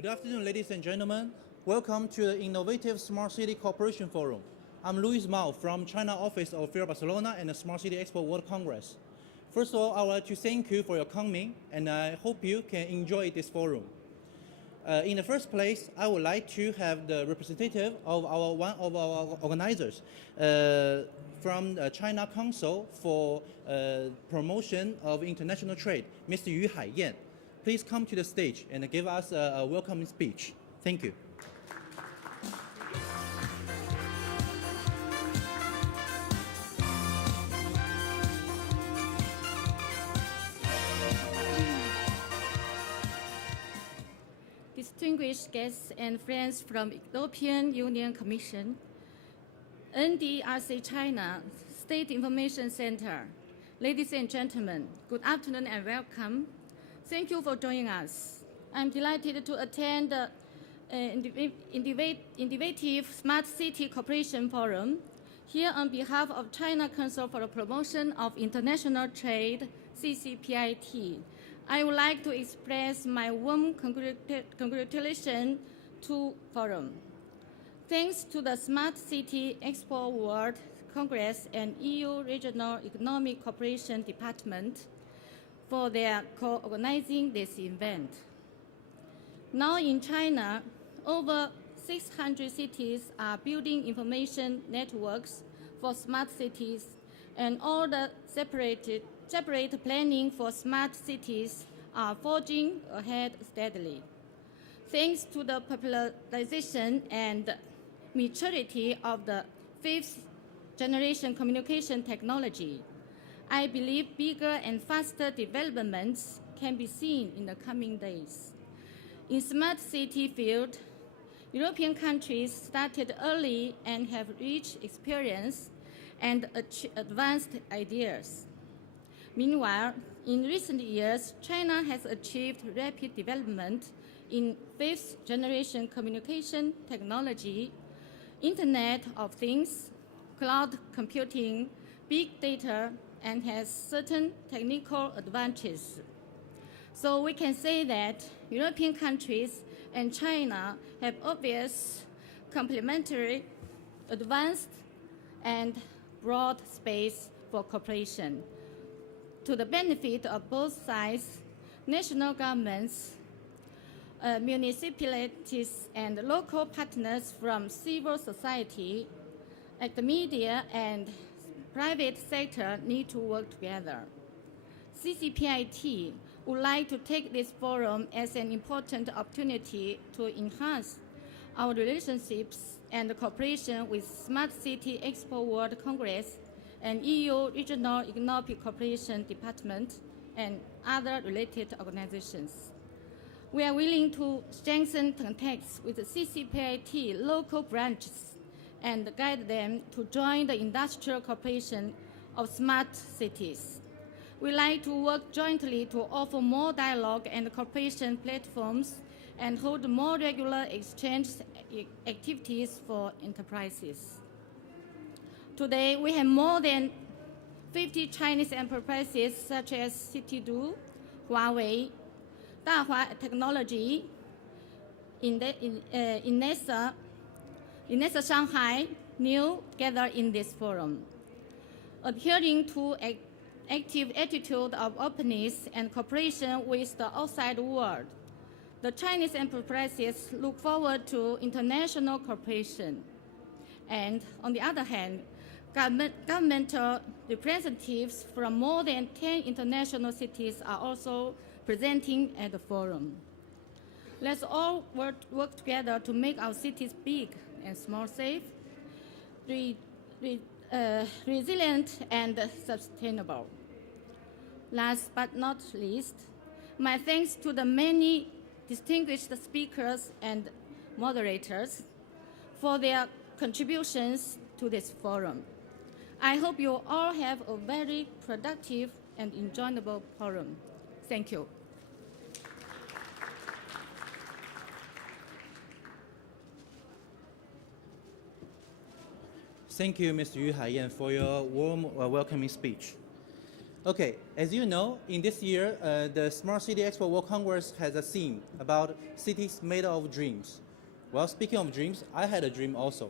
Good afternoon, ladies and gentlemen. Welcome to the Innovative Smart City Cooperation Forum. I'm Luis Mao from China office of FAIR Barcelona and the Smart City Expo World Congress. First of all, I would like to thank you for your coming, and I hope you can enjoy this forum. In the first place, I would like to have the representative of one of our organizers from the China Council for Promotion of International Trade, Mr. Yu Haiyan. Please come to the stage and give us a welcoming speech. Thank you. Distinguished guests and friends from European Union Commission, NDRC China State Information Center, ladies and gentlemen, good afternoon and welcome. Thank you for joining us. I'm delighted to attend the Innovative Smart City Cooperation Forum here on behalf of China Council for the Promotion of International Trade, CCPIT. I would like to express my warm congratulations to Forum. Thanks to the Smart City Expo World Congress and EU Regional Economic Cooperation Department for their co-organizing this event. Now in China, over 600 cities are building information networks for smart cities, and all the separate planning for smart cities are forging ahead steadily. Thanks to the popularization and maturity of the fifth generation communication technology, I believe bigger and faster developments can be seen in the coming days. In smart city field, European countries started early and have rich experience and advanced ideas. Meanwhile, in recent years, China has achieved rapid development in fifth generation communication technology, Internet of Things, cloud computing, big data, and has certain technical advantages. So we can say that European countries and China have obvious complementary, advanced, and broad space for cooperation. To the benefit of both sides, national governments, municipalities, and local partners from civil society, academia, and private sector need to work together. CCPIT would like to take this forum as an important opportunity to enhance our relationships and cooperation with Smart City Expo World Congress and EU Regional Economic Cooperation Department and other related organizations. We are willing to strengthen contacts with the CCPIT local branches and guide them to join the industrial cooperation of smart cities. We like to work jointly to offer more dialogue and cooperation platforms and hold more regular exchange activities for enterprises. Today, we have more than 50 Chinese enterprises such as Citidu, Huawei, Dahua Technology, Inessa Shanghai, new together in this forum. Adhering to an active attitude of openness and cooperation with the outside world, the Chinese enterprises look forward to international cooperation. And on the other hand, governmental representatives from more than 10 international cities are also presenting at the forum. Let's all work together to make our cities big and small, safe, resilient, and sustainable. Last but not least, my thanks to the many distinguished speakers and moderators for their contributions to this forum. I hope you all have a very productive and enjoyable forum. Thank you. Thank you, Mr. Yu Haiyan, for your warm welcoming speech. Okay, as you know, in this year, the Smart City Expo World Congress has a theme about cities made of dreams. Well, speaking of dreams, I had a dream also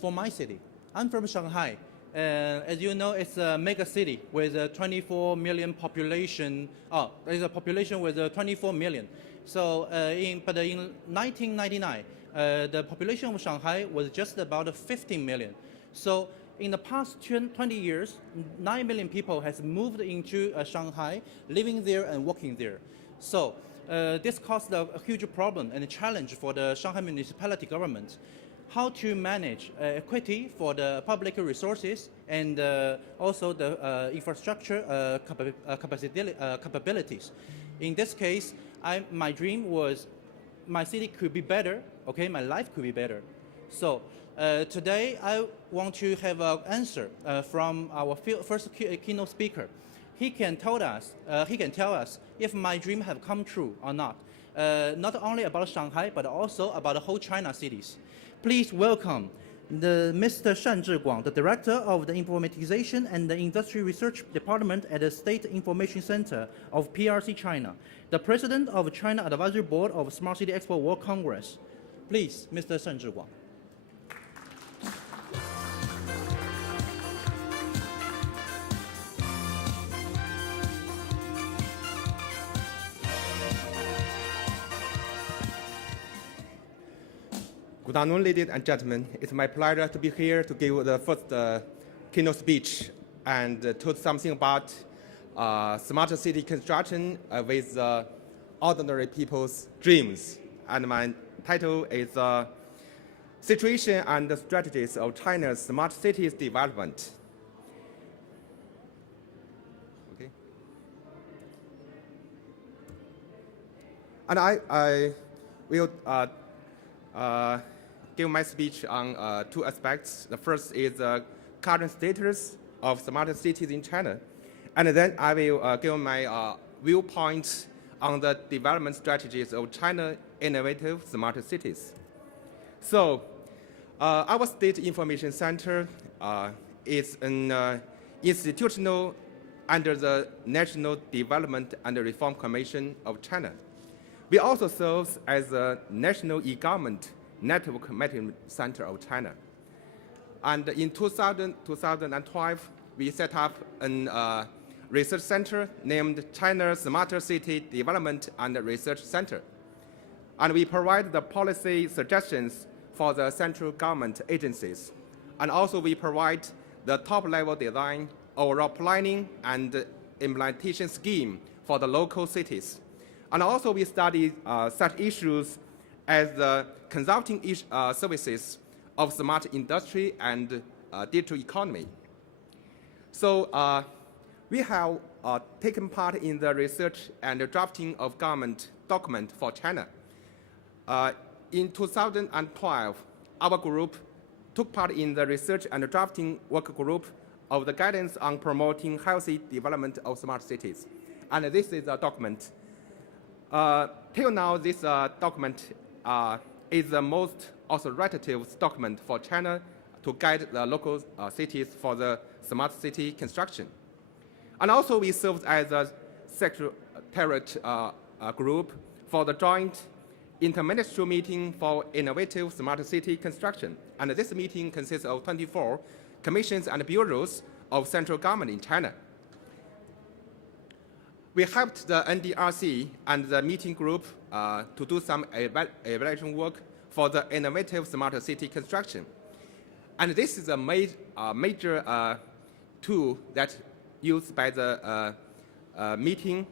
for my city. I'm from Shanghai. As you know, it's a mega city with a 24 million population. Oh, there's a population with 24 million. So, in 1999, the population of Shanghai was just about 15 million. So, in the past 20 years, 9 million people has moved into Shanghai, living there and working there. So this caused a huge problem and a challenge for the Shanghai municipality government. How to manage equity for the public resources and also the infrastructure capabilities. In this case, my dream was my city could be better, okay, my life could be better. So today I want to have an answer from our first keynote speaker. He can tell us if my dream have come true or not. Not only about Shanghai, but also about the whole China cities. Please welcome Mr. Shan Zhiguang, the Director of the Informatization and the Industry Research Department at the State Information Center of PRC China, the President of China Advisory Board of Smart City Expo World Congress. Please, Mr. Shan Zhiguang. Good afternoon, ladies and gentlemen. It's my pleasure to be here to give the first keynote speech and talk something about smart city construction with ordinary people's dreams. And my title is Situation and Strategies of China's Smart Cities Development. Okay. And I will give my speech on two aspects. The first is the current status of smart cities in China. And then I will give my viewpoint on the development strategies of China innovative smart cities. So our State Information Center is an institutional under the National Development and Reform Commission of China. We also serve as a national e-government network management center of China. And in 2012, we set up a research center named China Smart City Development and Research Center. And we provide the policy suggestions for the central government agencies. And also we provide the top-level design, overall planning, and implementation scheme for the local cities. And also we study such issues as the consulting services of smart industry and digital economy. So we have taken part in the research and drafting of government document for China. In 2012, our group took part in the research and drafting work group of the guidance on promoting healthy development of smart cities. And this is a document. Till now, this document is the most authoritative document for China to guide the local cities for the smart city construction. And also we serve as a secretariat group for the joint interministerial meeting for innovative smart city construction. And this meeting consists of 24 commissions and bureaus of central government in China. We helped the NDRC and the meeting group to do some evaluation work for the innovative smart city construction. And this is a major tool that's used by the meeting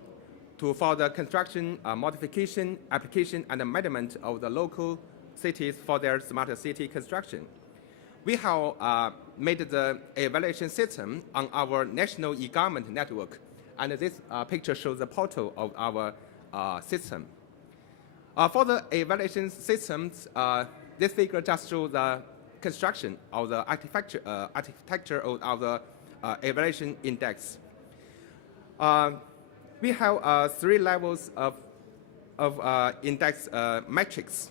for the construction, modification, application, and management of the local cities for their smart city construction. We have made the evaluation system on our national e-government network. And this picture shows the portal of our system. For the evaluation systems, this figure just shows the construction of the architecture of our evaluation index. We have 3 levels of index metrics.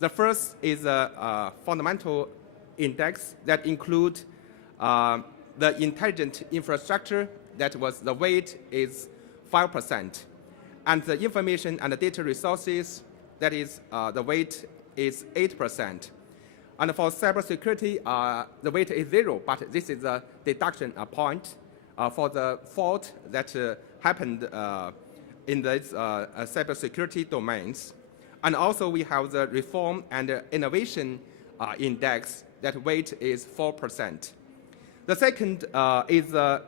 The first is a fundamental index that includes the intelligent infrastructure that was the weight is 5%. And the information and the data resources, that is, the weight is 8%. And for cybersecurity, the weight is 0, but this is a deduction point for the fault that happened in these cybersecurity domains. And also we have the reform and innovation index, that weight is 4%. The second is the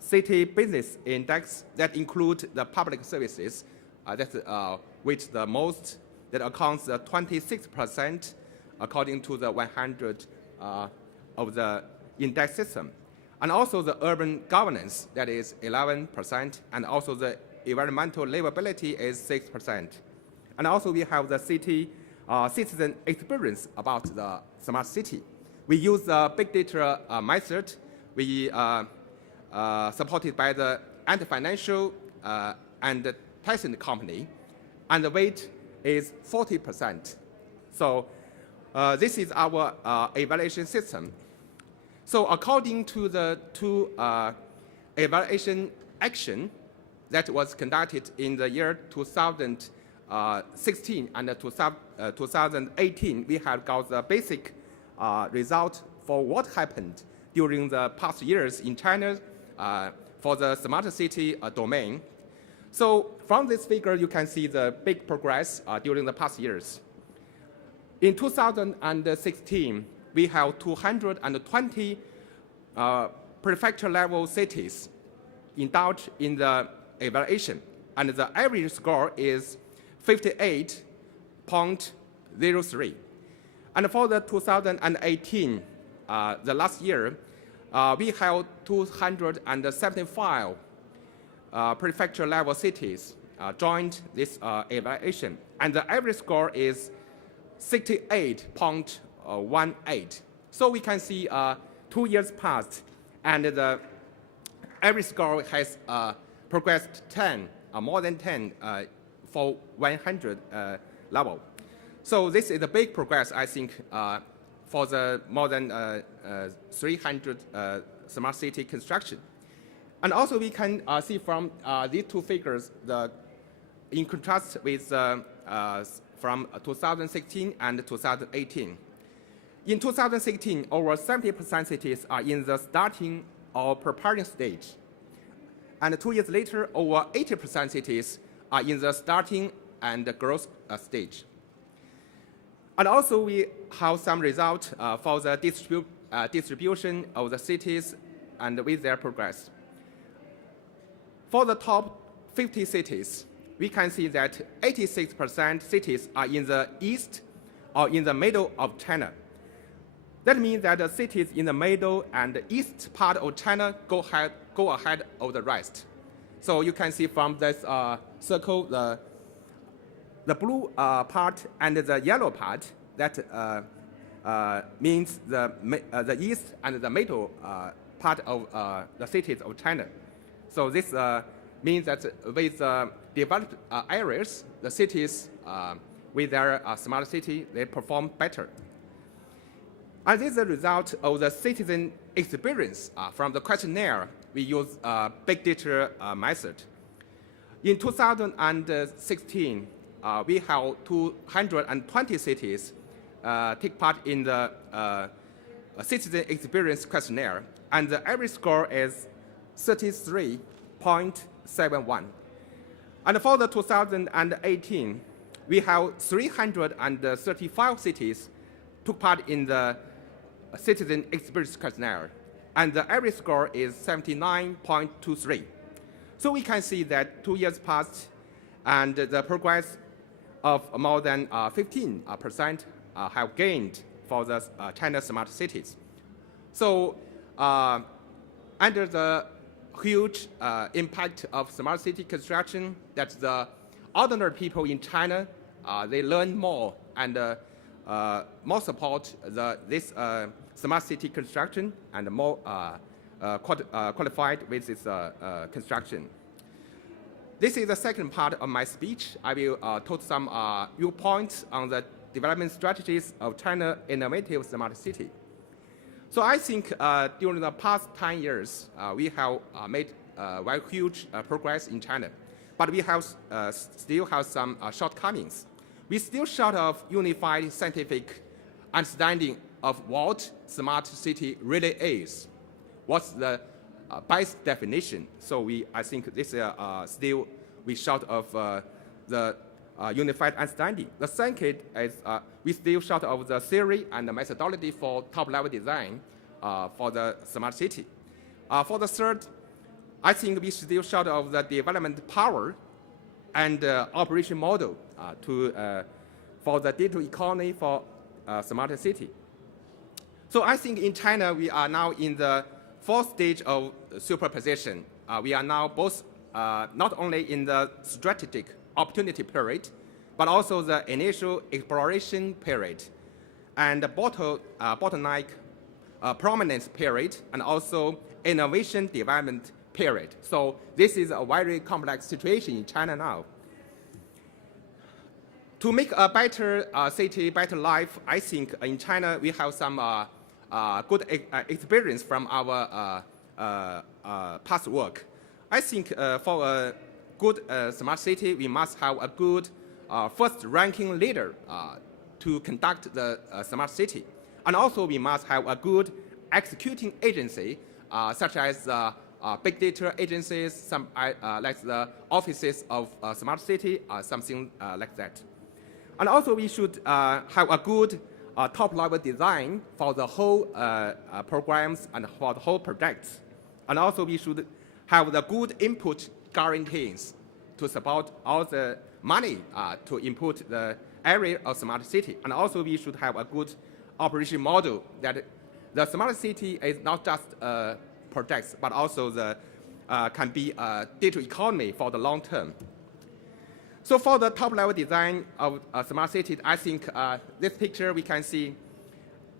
city business index that includes the public services, that weight the most, that accounts 26% according to the 100 of the index system. And also the urban governance, that is 11%, and also the environmental livability is 6%. And also we have the city citizen experience about the smart city. We use the big data method. We supported by the anti-financial and Tyson company, and the weight is 40%. So this is our evaluation system. So according to the two evaluation action that was conducted in the year 2016 and 2018, we have got the basic result for what happened during the past years in China for the smart city domain. So from this figure, you can see the big progress during the past years. In 2016, we have 220 prefecture-level cities indulged in the evaluation, and the average score is 58.03. And for the 2018, the last year, we have 275 prefecture-level cities joined this evaluation, and the average score is 68.18. So we can see 2 years passed, and the average score has progressed 10, more than 10 for 100 level. So this is a big progress, I think, for the more than 300 smart city construction. And also we can see from these two figures, in contrast with from 2016 and 2018. In 2016, over 70% cities are in the starting or preparing stage. And 2 years later, over 80% cities are in the starting and growth stage. And also we have some results for the distribution of the cities and with their progress. For the top 50 cities, we can see that 86% cities are in the east or in the middle of China. That means that the cities in the middle and east part of China go ahead of the rest. So you can see from this circle, the blue part and the yellow part, that means the east and the middle part of the cities of China. So this means that with developed areas, the cities with their smart city, they perform better. And this is the result of the citizen experience from the questionnaire. We use big data method. In 2016, we have 220 cities take part in the citizen experience questionnaire, and the average score is 33.71. And for the 2018, we have 335 cities took part in the citizen experience questionnaire, and the average score is 79.23. So we can see that 2 years passed, and the progress of more than 15% have gained for the China smart cities. So under the huge impact of smart city construction, that the ordinary people in China, they learn more and more support this smart city construction, and more qualified with this construction. This is the second part of my speech. I will talk some viewpoints on the development strategies of China innovative smart city. So I think during the past 10 years, we have made very huge progress in China, but we have still have some shortcomings. We still short of unified scientific understanding of what smart city really is. What's the best definition? So I think this still we short of the unified understanding. The second is we still short of the theory and the methodology for top-level design for the smart city. For the third, I think we still short of the development power and operation model for the digital economy for smart city. So I think in China, we are now in the fourth stage of superposition. We are now both not only in the strategic opportunity period, but also the initial exploration period, and the bottleneck prominence period, and also innovation development period. So this is a very complex situation in China now. To make a better city, better life, I think in China we have some good experience from our past work. I think for a good smart city, we must have a good first-ranking leader to conduct the smart city. And also we must have a good executing agency, such as big data agencies, some like the offices of smart city, something like that. And also we should have a good top-level design for the whole programs and for the whole projects. And also we should have the good input guarantees to support all the money to input the area of smart city. And also we should have a good operation model that the smart city is not just projects, but also the can be a digital economy for the long term. So for the top-level design of a smart city, I think this picture we can see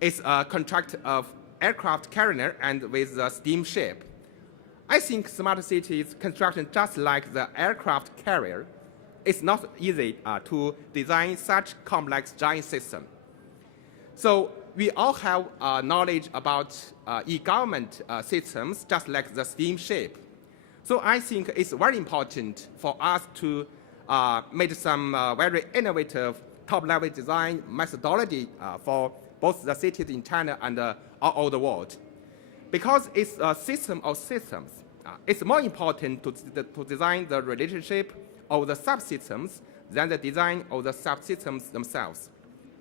is a contract of aircraft carrier and with the steamship. I think smart cities construction, just like the aircraft carrier, it's not easy to design such complex giant system. So we all have knowledge about e-government systems, just like the steamship. So I think it's very important for us to make some very innovative top-level design methodology for both the cities in China and all over the world. Because it's a system of systems, it's more important to design the relationship of the subsystems than the design of the subsystems themselves.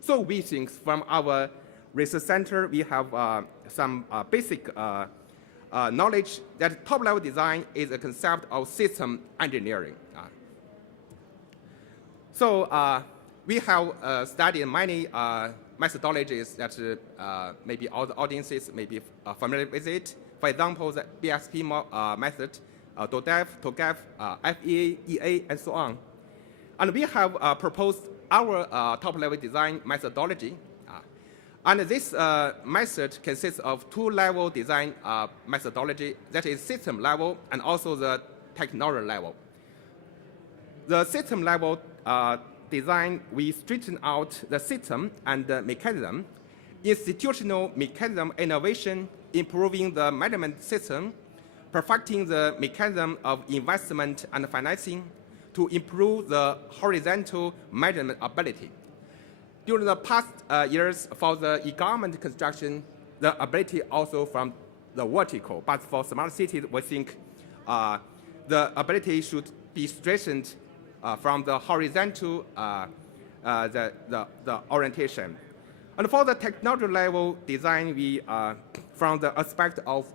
So we think from our research center, we have some basic knowledge that top-level design is a concept of system engineering. So we have studied many methodologies that maybe all the audiences may be familiar with it. For example, the BSP method, DODEF, TOGAF, FEA, EA, and so on. And we have proposed our top-level design methodology. And this method consists of two-level design methodology, that is system level and also the technology level. The system level design, we straighten out the system and the mechanism, institutional mechanism innovation, improving the management system, perfecting the mechanism of investment and financing to improve the horizontal management ability. During the past years, for the e-government construction, the ability also from the vertical. But for smart cities, we think the ability should be strengthened from the horizontal the orientation. And for the technology level design, we from the aspect of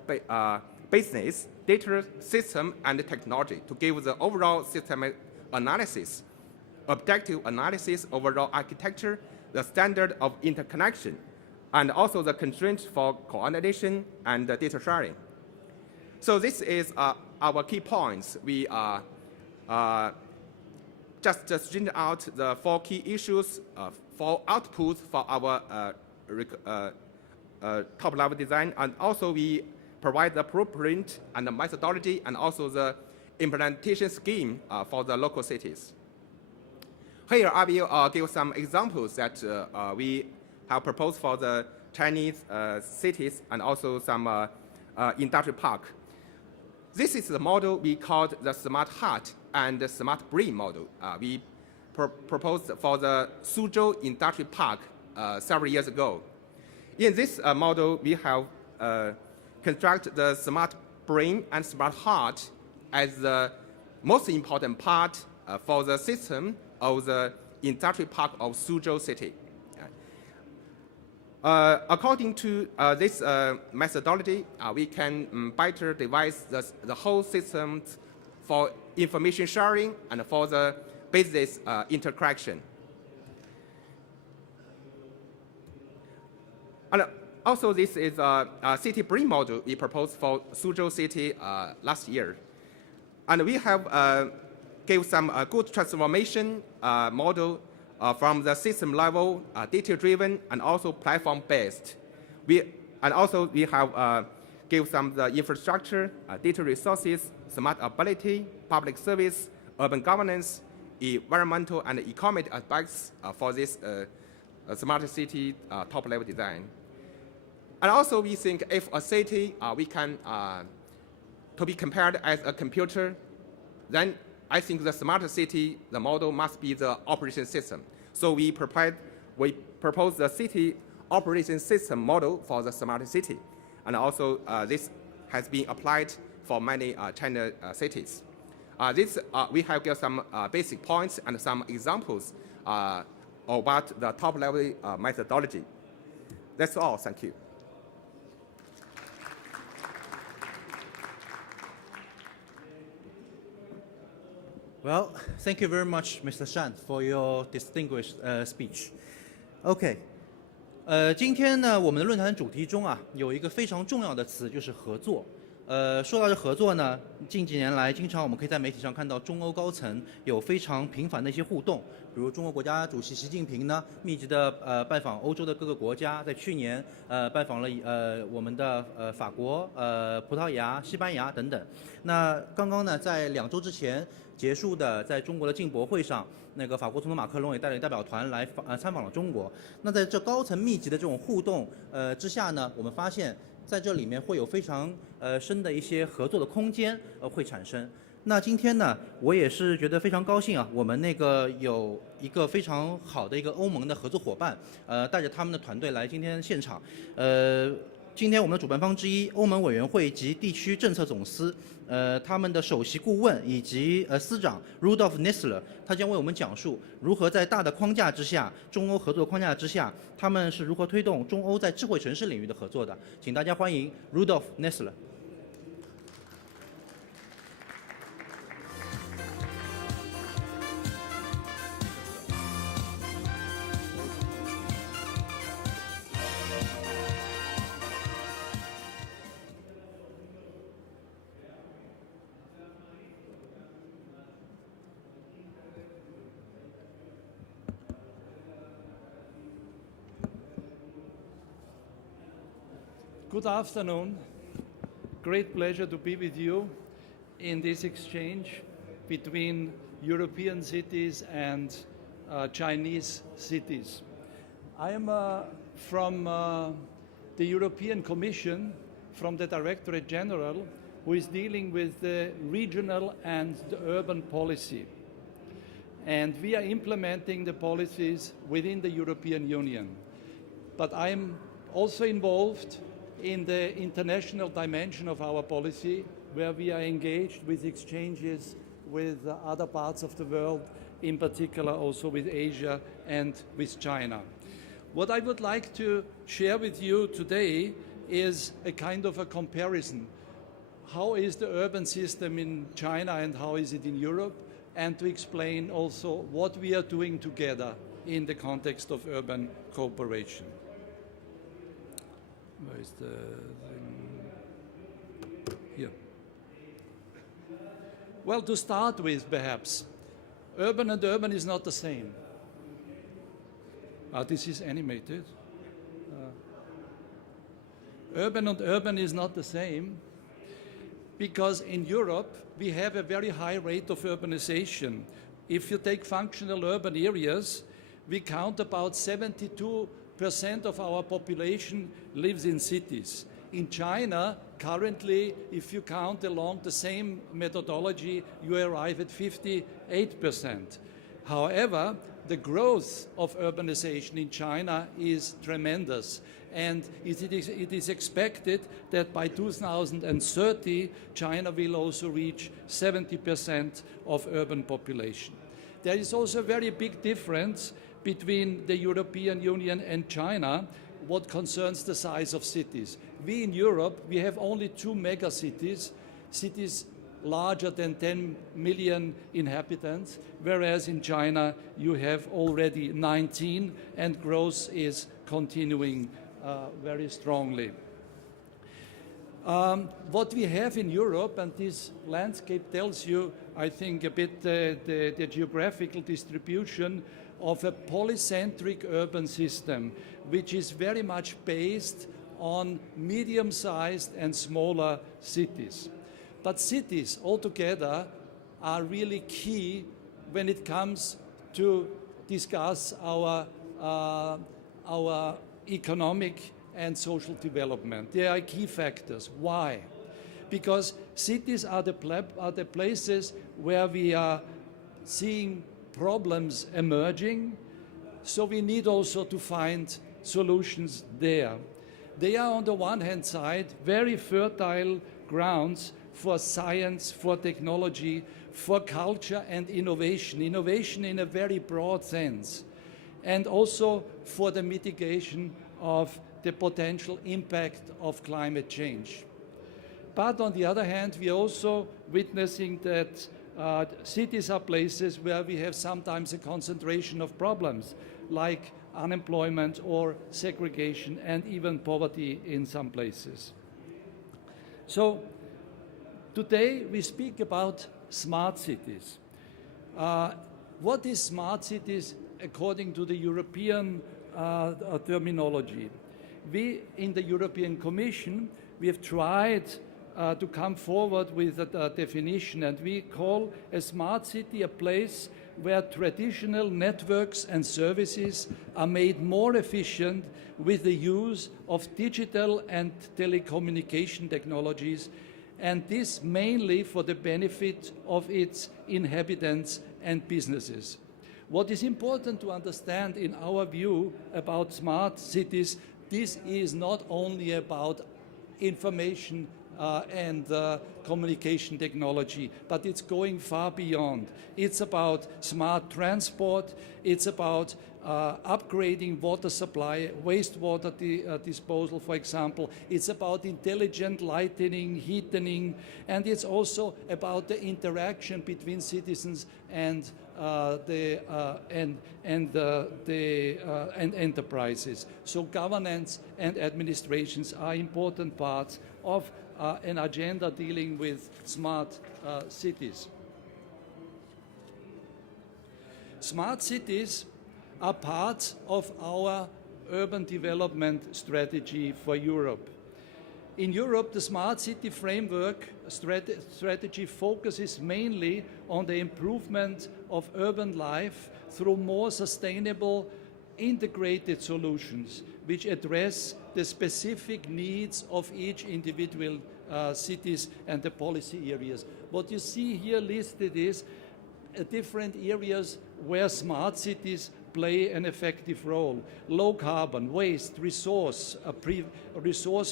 business, data, system, and technology to give the overall system analysis, objective analysis, overall architecture, the standard of interconnection, and also the constraints for coordination and data sharing. So this is our key points. We just straighten out the 4 key issues for output for our top-level design, and also we provide the blueprint and the methodology and also the implementation scheme for the local cities. Here I will give some examples that we have proposed for the Chinese cities and also some industrial park. This is the model we called the smart heart and the smart brain model. We proposed for the Suzhou Industrial Park several years ago. In this model, we have constructed the smart brain and smart heart as the most important part for the system of the industrial park of Suzhou City. According to this methodology, we can better devise the whole system for information sharing and for the business interaction. And also, this is a city brain model we proposed for Suzhou City last year. And we have gave some good transformation model from the system level, data-driven, and also platform-based. We have give some the infrastructure, data resources, smart ability, public service, urban governance, environmental and economic aspects for this smart city top-level design. And also, we think if a city we can to be compared as a computer, then I think the smart city, the model must be the operation system. So we propose the city operation system model for the smart city. And also this has been applied for many China cities. We have got some basic points and some examples about the top level methodology. That's all, thank you. Well, thank you very much, Mr. Shan, for your distinguished speech. OK， 今天呢，我们的论坛主题中啊，有一个非常重要的词，就是合作。说到这合作呢，近几年来，经常我们可以在媒体上看到中欧高层有非常频繁的一些互动，比如中国国家主席习近平呢，密集的拜访欧洲的各个国家，在去年拜访了我们的法国、葡萄牙、西班牙等等。那刚刚呢，在2周之前结束的，在中国的进博会上，那个法国总统马克龙也带领代表团来参访了中国。那在这高层密集的这种互动之下呢，我们发现在这里面会有非常深的一些合作的空间会产生。那今天呢，我也是觉得非常高兴啊，我们那个有一个非常好的一个欧盟的合作伙伴，带着他们的团队来今天现场。今天我们的主办方之一欧盟委员会及地区政策总司，他们的首席顾问以及司长 Rudolf Nissler， 他将为我们讲述如何在大的框架之下，中欧合作框架之下，他们是如何推动中欧在智慧城市领域的合作的。请大家欢迎 Rudolf Nissler。Good afternoon. Great pleasure to be with you in this exchange between European cities and Chinese cities. I am from the European Commission, from the Directorate General, who is dealing with the regional and the urban policy. And we are implementing the policies within the European Union. But I am also involved in the international dimension of our policy, where we are engaged with exchanges with other parts of the world, in particular also with Asia and with China. What I would like to share with you today is a kind of a comparison. How is the urban system in China and how is it in Europe? And to explain also what we are doing together in the context of urban cooperation. Where is the thing? Here. Well, to start with, perhaps, urban and urban is not the same. This is animated. Urban and urban is not the same because in Europe we have a very high rate of urbanization. If you take functional urban areas, we count about 72 of our population lives in cities. In China, currently, if you count along the same methodology, you arrive at 58%. However, the growth of urbanization in China is tremendous. And it is expected that by 2030, China will also reach 70% of urban population. There is also a very big difference between the European Union and China what concerns the size of cities. We in Europe, we have only 2 mega cities, cities larger than 10 million inhabitants, whereas in China you have already 19 and growth is continuing very strongly. What we have in Europe, and this landscape tells you, I think, a bit the geographical distribution of a polycentric urban system, which is very much based on medium-sized and smaller cities. But cities altogether are really key when it comes to discuss our economic and social development. They are key factors. Why? Because cities are the places where we are seeing problems emerging, so we need also to find solutions there. They are, on the one hand side, very fertile grounds for science, for technology, for culture and innovation in a very broad sense, and also for the mitigation of the potential impact of climate change. But on the other hand, we are also witnessing that cities are places where we have sometimes a concentration of problems, like unemployment or segregation and even poverty in some places. So today we speak about smart cities. What is smart cities according to the European terminology? We in the European Commission, we have tried to come forward with a definition, and we call a smart city a place where traditional networks and services are made more efficient with the use of digital and telecommunication technologies, and this mainly for the benefit of its inhabitants and businesses. What is important to understand in our view about smart cities, this is not only about information and communication technology, but it's going far beyond. It's about smart transport, it's about upgrading water supply, wastewater disposal, for example. It's about intelligent lighting, heating, and it's also about the interaction between citizens and enterprises. So governance and administrations are important parts of an agenda dealing with smart cities. Smart cities are part of our urban development strategy for Europe. In Europe, the Smart City Framework strategy focuses mainly on the improvement of urban life through more sustainable, integrated solutions which address the specific needs of each individual cities and the policy areas. What you see here listed is different areas where smart cities play an effective role. Low carbon, waste, resource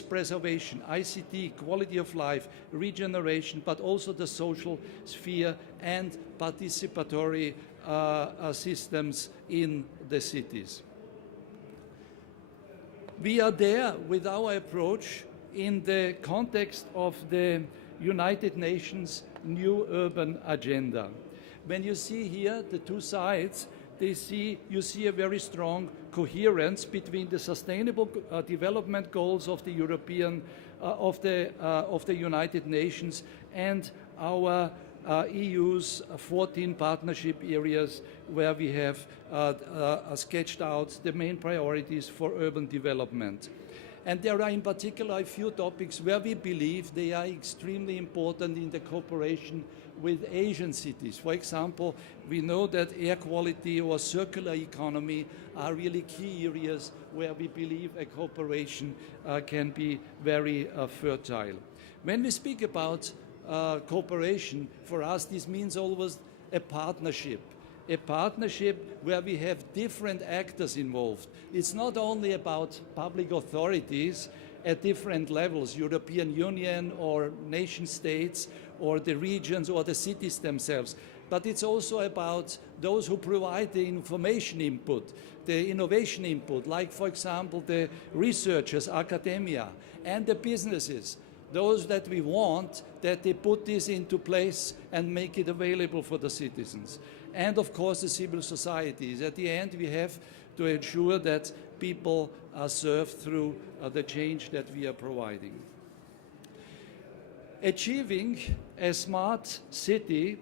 preservation, ICT, quality of life, regeneration, but also the social sphere and participatory systems in the cities. We are there with our approach in the context of the United Nations New Urban Agenda. When you see here the two sides, you see a very strong coherence between the sustainable development goals of the United Nations and our EU's 14 partnership areas where we have sketched out the main priorities for urban development. And there are in particular a few topics where we believe they are extremely important in the cooperation with Asian cities. For example, we know that air quality or circular economy are really key areas where we believe a cooperation can be very fertile. When we speak about cooperation, for us this means always a partnership where we have different actors involved. It's not only about public authorities at different levels, European Union or nation states or the regions or the cities themselves, but it's also about those who provide the information input, the innovation input, like for example the researchers, academia, and the businesses, those that we want that they put this into place and make it available for the citizens. And of course the civil societies. At the end we have to ensure that people are served through the change that we are providing. Achieving a smart city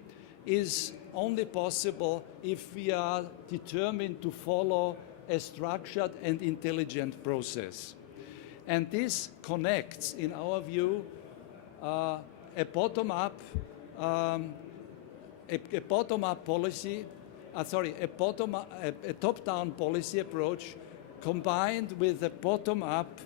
is only possible if we are determined to follow a structured and intelligent process. And this connects, in our view, a bottom-up policy, a top-down policy approach combined with a bottom-up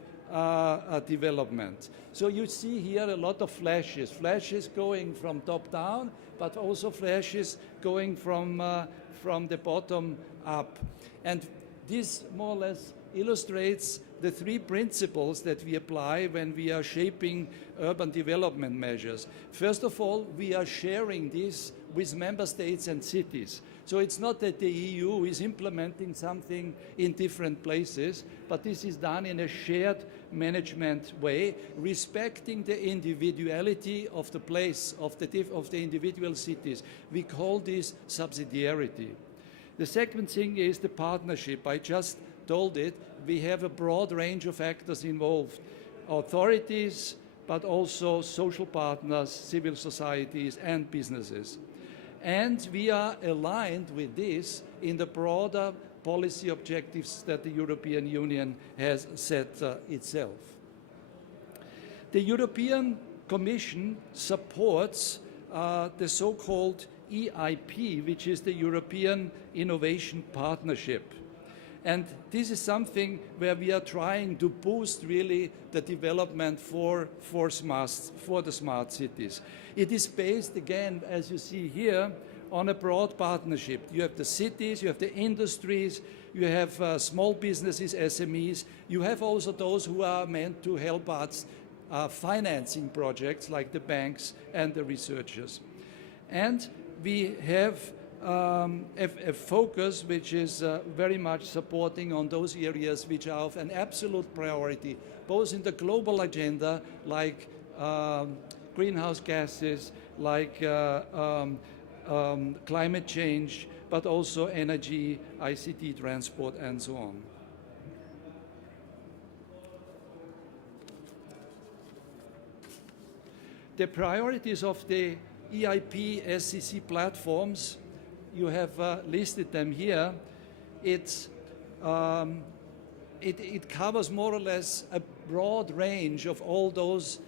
development. So you see here a lot of flashes going from top-down, but also flashes going from the bottom up. And this more or less illustrates the three principles that we apply when we are shaping urban development measures. First of all, we are sharing this with member states and cities. So it's not that the EU is implementing something in different places, but this is done in a shared management way, respecting the individuality of the place, of the individual cities. We call this subsidiarity. The second thing is the partnership. I just told it, we have a broad range of actors involved, authorities, but also social partners, civil societies, and businesses. And we are aligned with this in the broader policy objectives that the European Union has set itself. The European Commission supports the so-called EIP, which is the European Innovation Partnership. And this is something where we are trying to boost really the development for the smart cities. It is based, again, as you see here, on a broad partnership. You have the cities, you have the industries, you have small businesses, SMEs. You have also those who are meant to help us financing projects like the banks and the researchers. And we have a focus which is very much supporting on those areas which are of an absolute priority, both in the global agenda, like greenhouse gases, like climate change, but also energy, ICT, transport, and so on. The priorities of the EIP SCC platforms, you have listed them here. It covers more or less a broad range of all those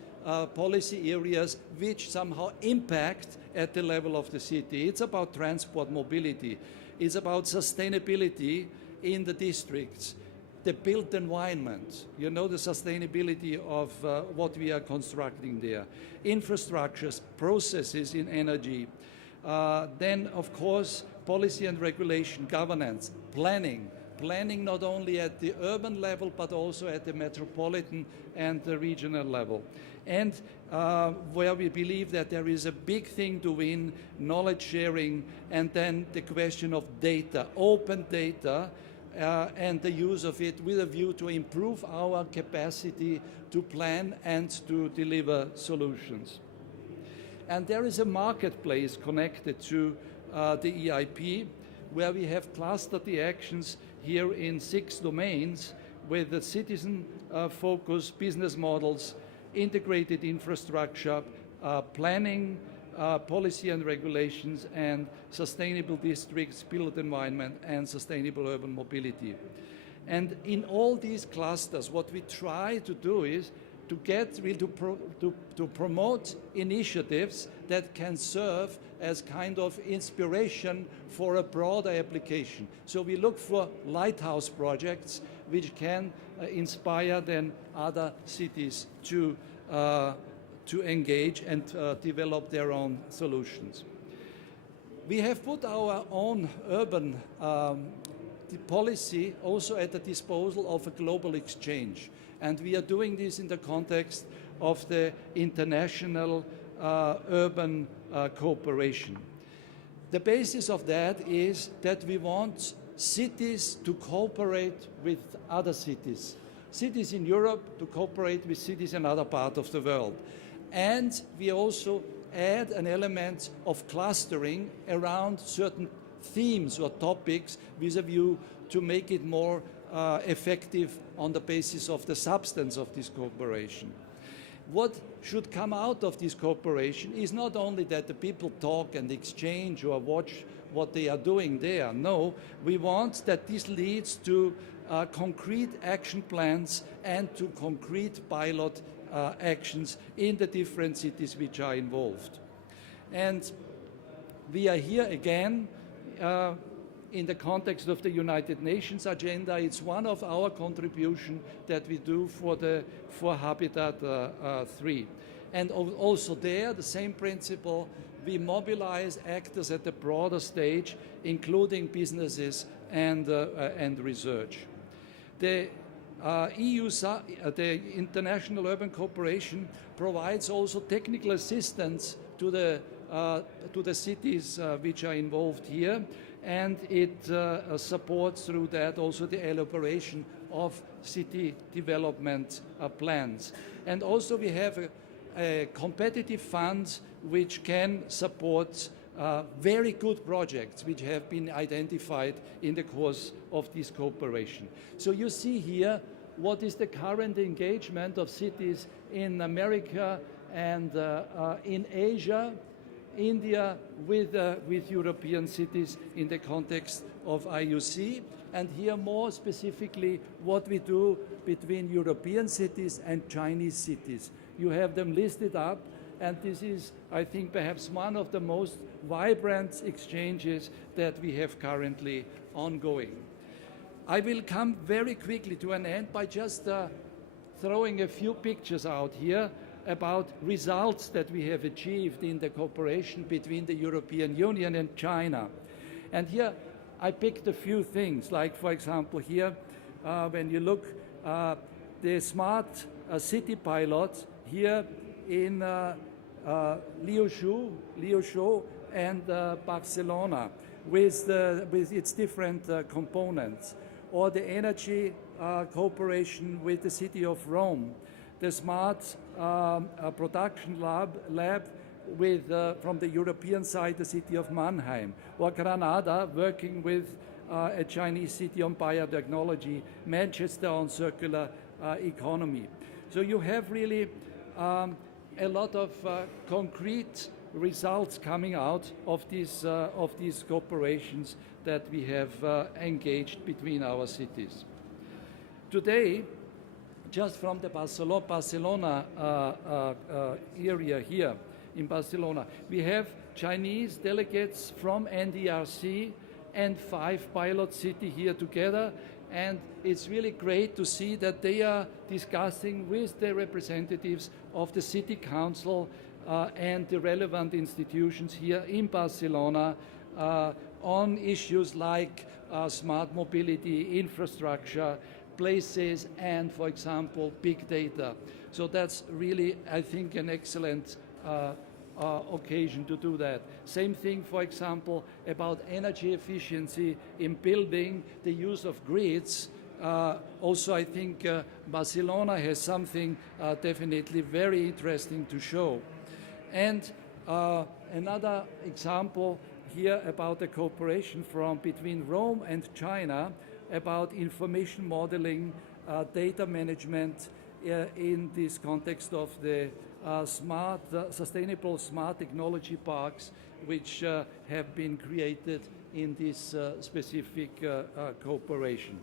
policy areas which somehow impact at the level of the city. It's about transport mobility. It's about sustainability in the districts, the built environment, you know, the sustainability of what we are constructing there, infrastructures, processes in energy, then, of course, policy and regulation, governance, planning not only at the urban level, but also at the metropolitan and the regional level. And where we believe that there is a big thing to win, knowledge sharing, and then the question of data, open data, and the use of it with a view to improve our capacity to plan and to deliver solutions. And there is a marketplace connected to the EIP, where we have clustered the actions here in 6 domains with the citizen-focused business models, integrated infrastructure, planning, policy and regulations, and sustainable districts, built environment, and sustainable urban mobility. And in all these clusters, what we try to do is to promote initiatives that can serve as kind of inspiration for a broader application. So we look for lighthouse projects which can inspire then other cities to engage and develop their own solutions. We have put our own urban policy also at the disposal of a global exchange. And we are doing this in the context of the international urban cooperation. The basis of that is that we want cities to cooperate with other cities. Cities in Europe to cooperate with cities in other parts of the world. And we also add an element of clustering around certain themes or topics with a view to make it more effective on the basis of the substance of this cooperation. What should come out of this cooperation is not only that the people talk and exchange or watch what they are doing there. No, we want that this leads to concrete action plans and to concrete pilot actions in the different cities which are involved. And we are here again in the context of the United Nations agenda. It's one of our contributions that we do for Habitat 3. And also there, the same principle, we mobilize actors at the broader stage, including businesses and research. The the International Urban Cooperation provides also technical assistance to the cities which are involved here, and it supports through that also the elaboration of city development plans. And also we have a competitive fund which can support very good projects which have been identified in the course of this cooperation. So you see here what is the current engagement of cities in America and in Asia, India, with European cities in the context of IUC, and here more specifically what we do between European cities and Chinese cities. You have them listed up, and this is, I think, perhaps one of the most vibrant exchanges that we have currently ongoing. I will come very quickly to an end by just throwing a few pictures out here about results that we have achieved in the cooperation between the European Union and China. And here I picked a few things, like for example here, when you look, the smart city pilot here in Liuzhou and Barcelona with its different components, or the energy cooperation with the city of Rome, the smart production lab with, from the European side, the city of Mannheim, or Granada working with a Chinese city on biotechnology, Manchester on circular economy. So you have really a lot of concrete results coming out of these cooperations that we have engaged between our cities. Today, just from the Barcelona area here in Barcelona, we have Chinese delegates from NDRC and 5 pilot cities here together, and it's really great to see that they are discussing with the representatives of the city council and the relevant institutions here in Barcelona on issues like smart mobility, infrastructure, places, and, for example, big data. So that's really, I think, an excellent occasion to do that. Same thing, for example, about energy efficiency in building, the use of grids. Also, I think Barcelona has something definitely very interesting to show. And another example here about the cooperation between Rome and China about information modeling, data management in this context of the sustainable smart technology parks which have been created in this specific cooperation.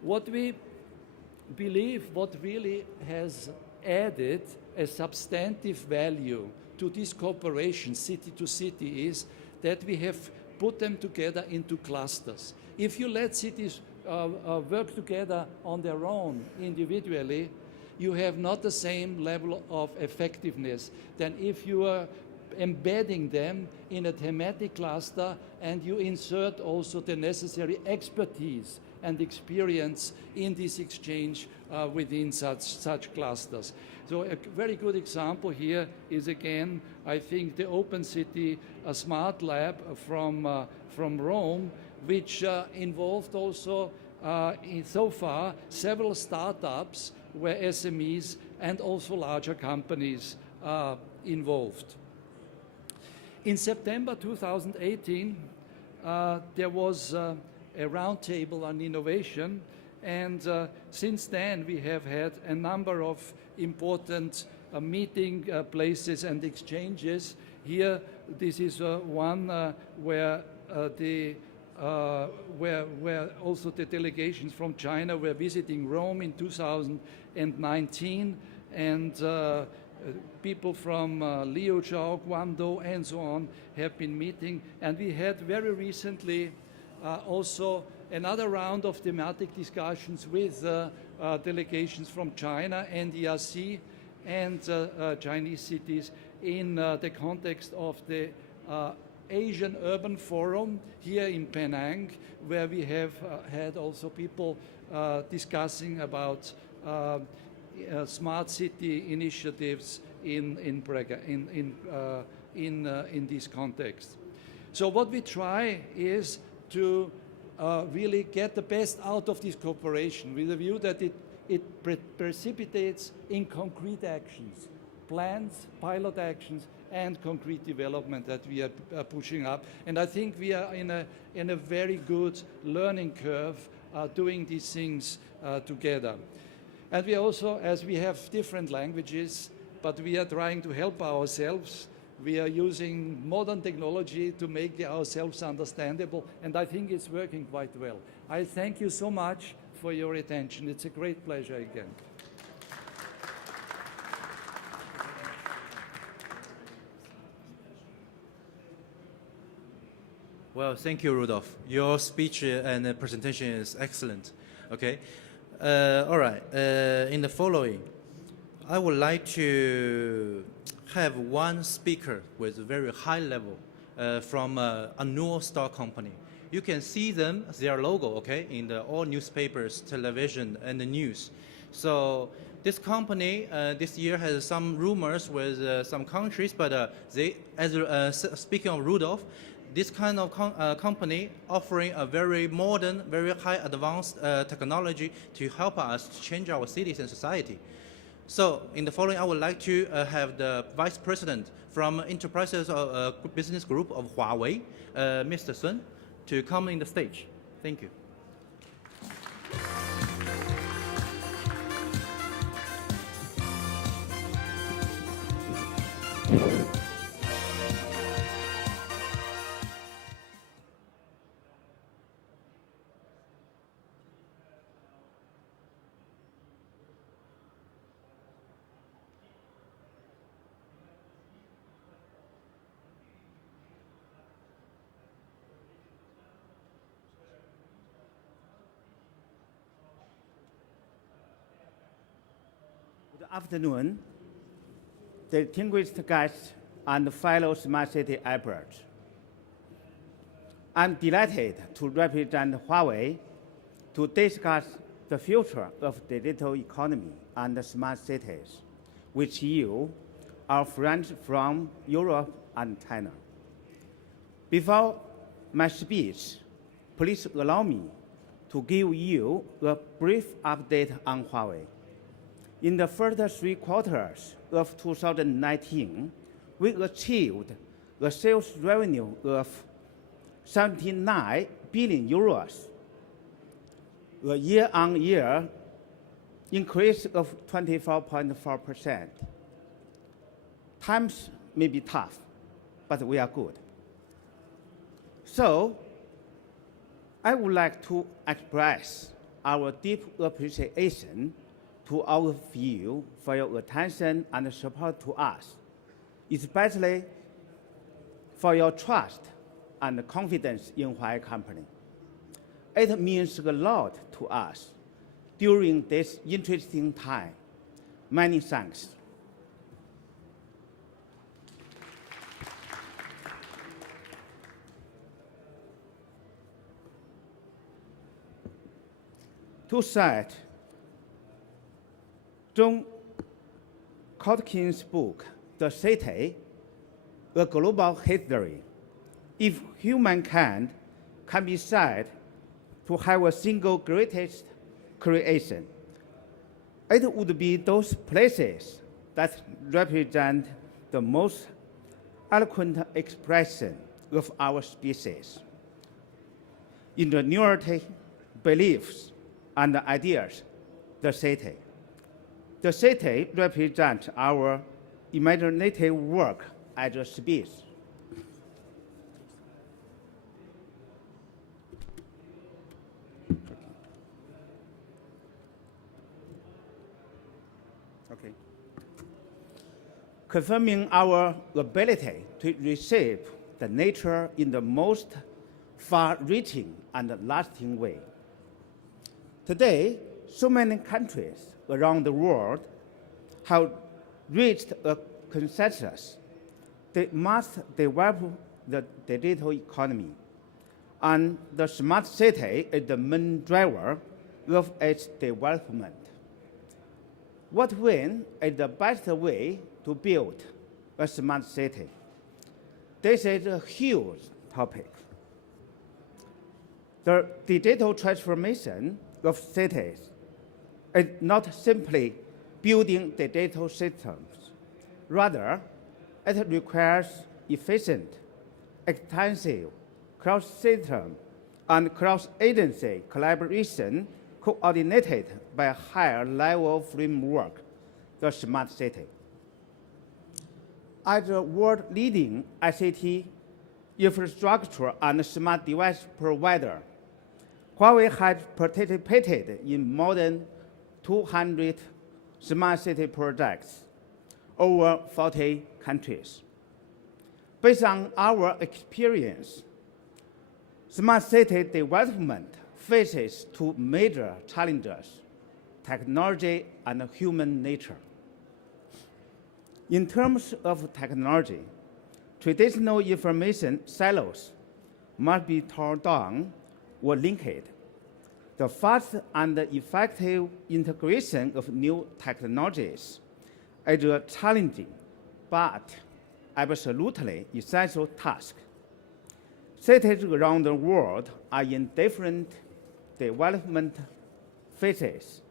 What we believe, what really has added a substantive value to this cooperation city to city is that we have put them together into clusters. If you let cities work together on their own individually, you have not the same level of effectiveness than if you are embedding them in a thematic cluster and you insert also the necessary expertise and experience in this exchange within such clusters. So a very good example here is, again, I think the Open City Smart Lab from Rome, which involved also so far several startups where SMEs and also larger companies are involved. In September 2018, there was a roundtable on innovation, and since then we have had a number of important meeting places and exchanges. Here, this is one where also the delegations from China were visiting Rome in 2019, and people from Liuzhou, Guangdong, and so on have been meeting. And we had very recently also another round of thematic discussions with delegations from China, NDRC, and Chinese cities in the context of the Asian Urban Forum here in Penang, where we have had also people discussing about smart city initiatives in this context. So what we try is to really get the best out of this cooperation with a view that it precipitates in concrete actions, plans, pilot actions, and concrete development that we are pushing up. And I think we are in a very good learning curve doing these things together. And we also, as we have different languages, but we are trying to help ourselves. We are using modern technology to make ourselves understandable, and I think it's working quite well. I thank you so much for your attention. It's a great pleasure again. Well, thank you, Rudolph. Your speech and presentation is excellent. Okay. All right. In the following, I would like to have one speaker with a very high level from Annual Stock Company. You can see them, their logo, okay, in all newspapers, television, and the news. So this company this year has some rumors with some countries, but speaking of Rudolph, this kind of company offering a very modern, very high advanced technology to help us to change our cities and society. So in the following, I would like to have the Vice President from Enterprises Business Group of Huawei, Mr. Sun, to come in the stage. Thank you. Good afternoon, distinguished guests and fellow Smart City experts. I'm delighted to represent Huawei to discuss the future of the digital economy and smart cities with you, our friends from Europe and China. Before my speech, please allow me to give you a brief update on Huawei. In the first 3 quarters of 2019, we achieved a sales revenue of 79 billion euros, a year-on-year increase of 24.4%. Times may be tough, but we are good. So, I would like to express our deep appreciation to all of you for your attention and support to us, especially for your trust and confidence in Huawei Company. It means a lot to us during this interesting time. Many thanks. To cite John Kotkin's book, The City, A Global History, if humankind can be said to have a single greatest creation, it would be those places that represent the most eloquent expression of our species. Ingenuity, beliefs, and ideas, the city. The city represents our imaginative work as a space. Okay. Confirming our ability to receive the nature in the most far-reaching and lasting way. Today, so many countries around the world have reached a consensus. They must develop the digital economy, and the smart city is the main driver of its development. What when is the best way to build a smart city? This is a huge topic. The digital transformation of cities is not simply building digital systems. Rather, it requires efficient, extensive, cross-system, and cross-agency collaboration coordinated by a higher-level framework, the smart city. As a world-leading ICT infrastructure and smart device provider, Huawei has participated in more than 200 smart city projects over 40 countries. Based on our experience, smart city development faces two major challenges: technology and human nature. In terms of technology, traditional information silos must be torn down or linked. The fast and effective integration of new technologies is a challenging but absolutely essential task. Cities around the world are in different development phases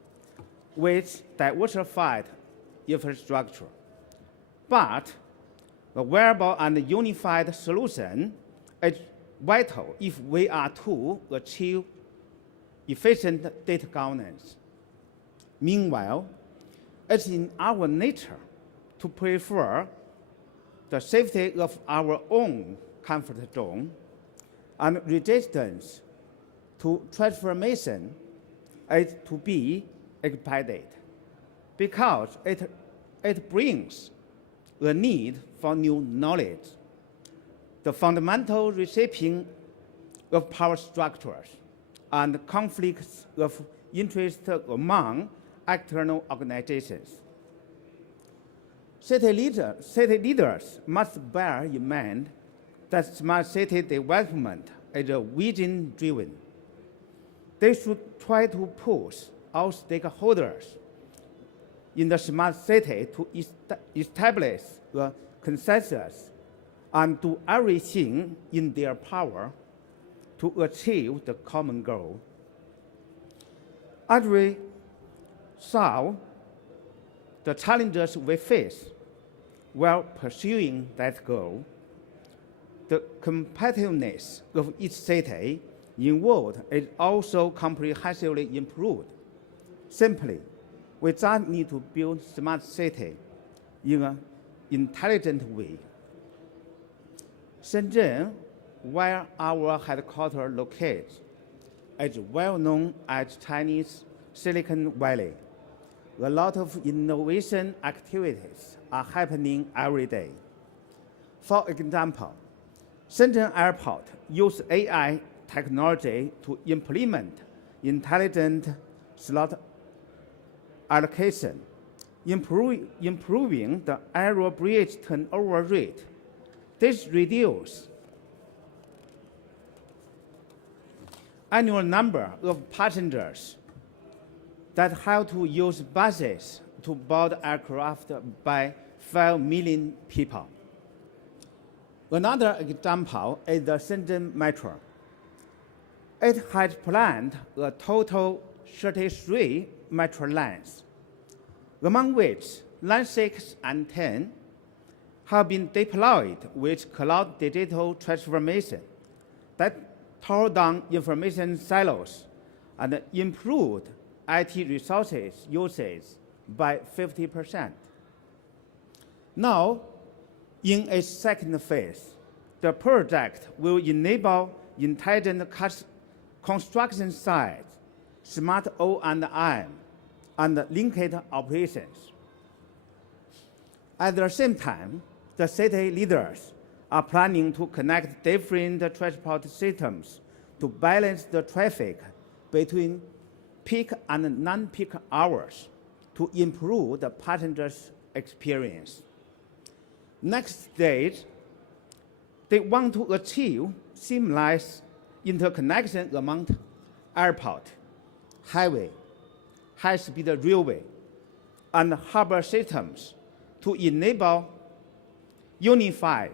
with diversified infrastructure. But a viable and unified solution is vital if we are to achieve efficient data governance. Meanwhile, it's in our nature to prefer the safety of our own comfort zone and resistance to transformation is to be expedited because it brings a need for new knowledge, the fundamental reshaping of power structures, and conflicts of interest among external organizations. City leaders must bear in mind that smart city development is vision-driven. They should try to push all stakeholders in the smart city to establish a consensus and do everything in their power to achieve the common goal. As we solve the challenges we face while pursuing that goal, the competitiveness of each city involved is also comprehensively improved. Simply, we just need to build smart city in an intelligent way. Shenzhen, where our headquarters locates, is well known as Chinese Silicon Valley. a lot of innovation activities are happening every day. For example, Shenzhen Airport uses AI technology to implement intelligent slot allocation, improving the aero bridge turnover rate. This reduces annual number of passengers that have to use buses to board aircraft by 5 million people. Another example is the Shenzhen Metro. It has planned a total 33 metro lines, among which Line 6 and 10 have been deployed with cloud digital transformation that tore down information silos and improved IT resources usage by 50%. Now, in its second phase, the project will enable intelligent construction sites, smart O&M, and linked operations. At the same time, the city leaders are planning to connect different transport systems to balance the traffic between peak and non-peak hours to improve the passengers' experience. Next stage, they want to achieve seamless interconnection among airport, highway, high-speed railway, and harbor systems to enable unified,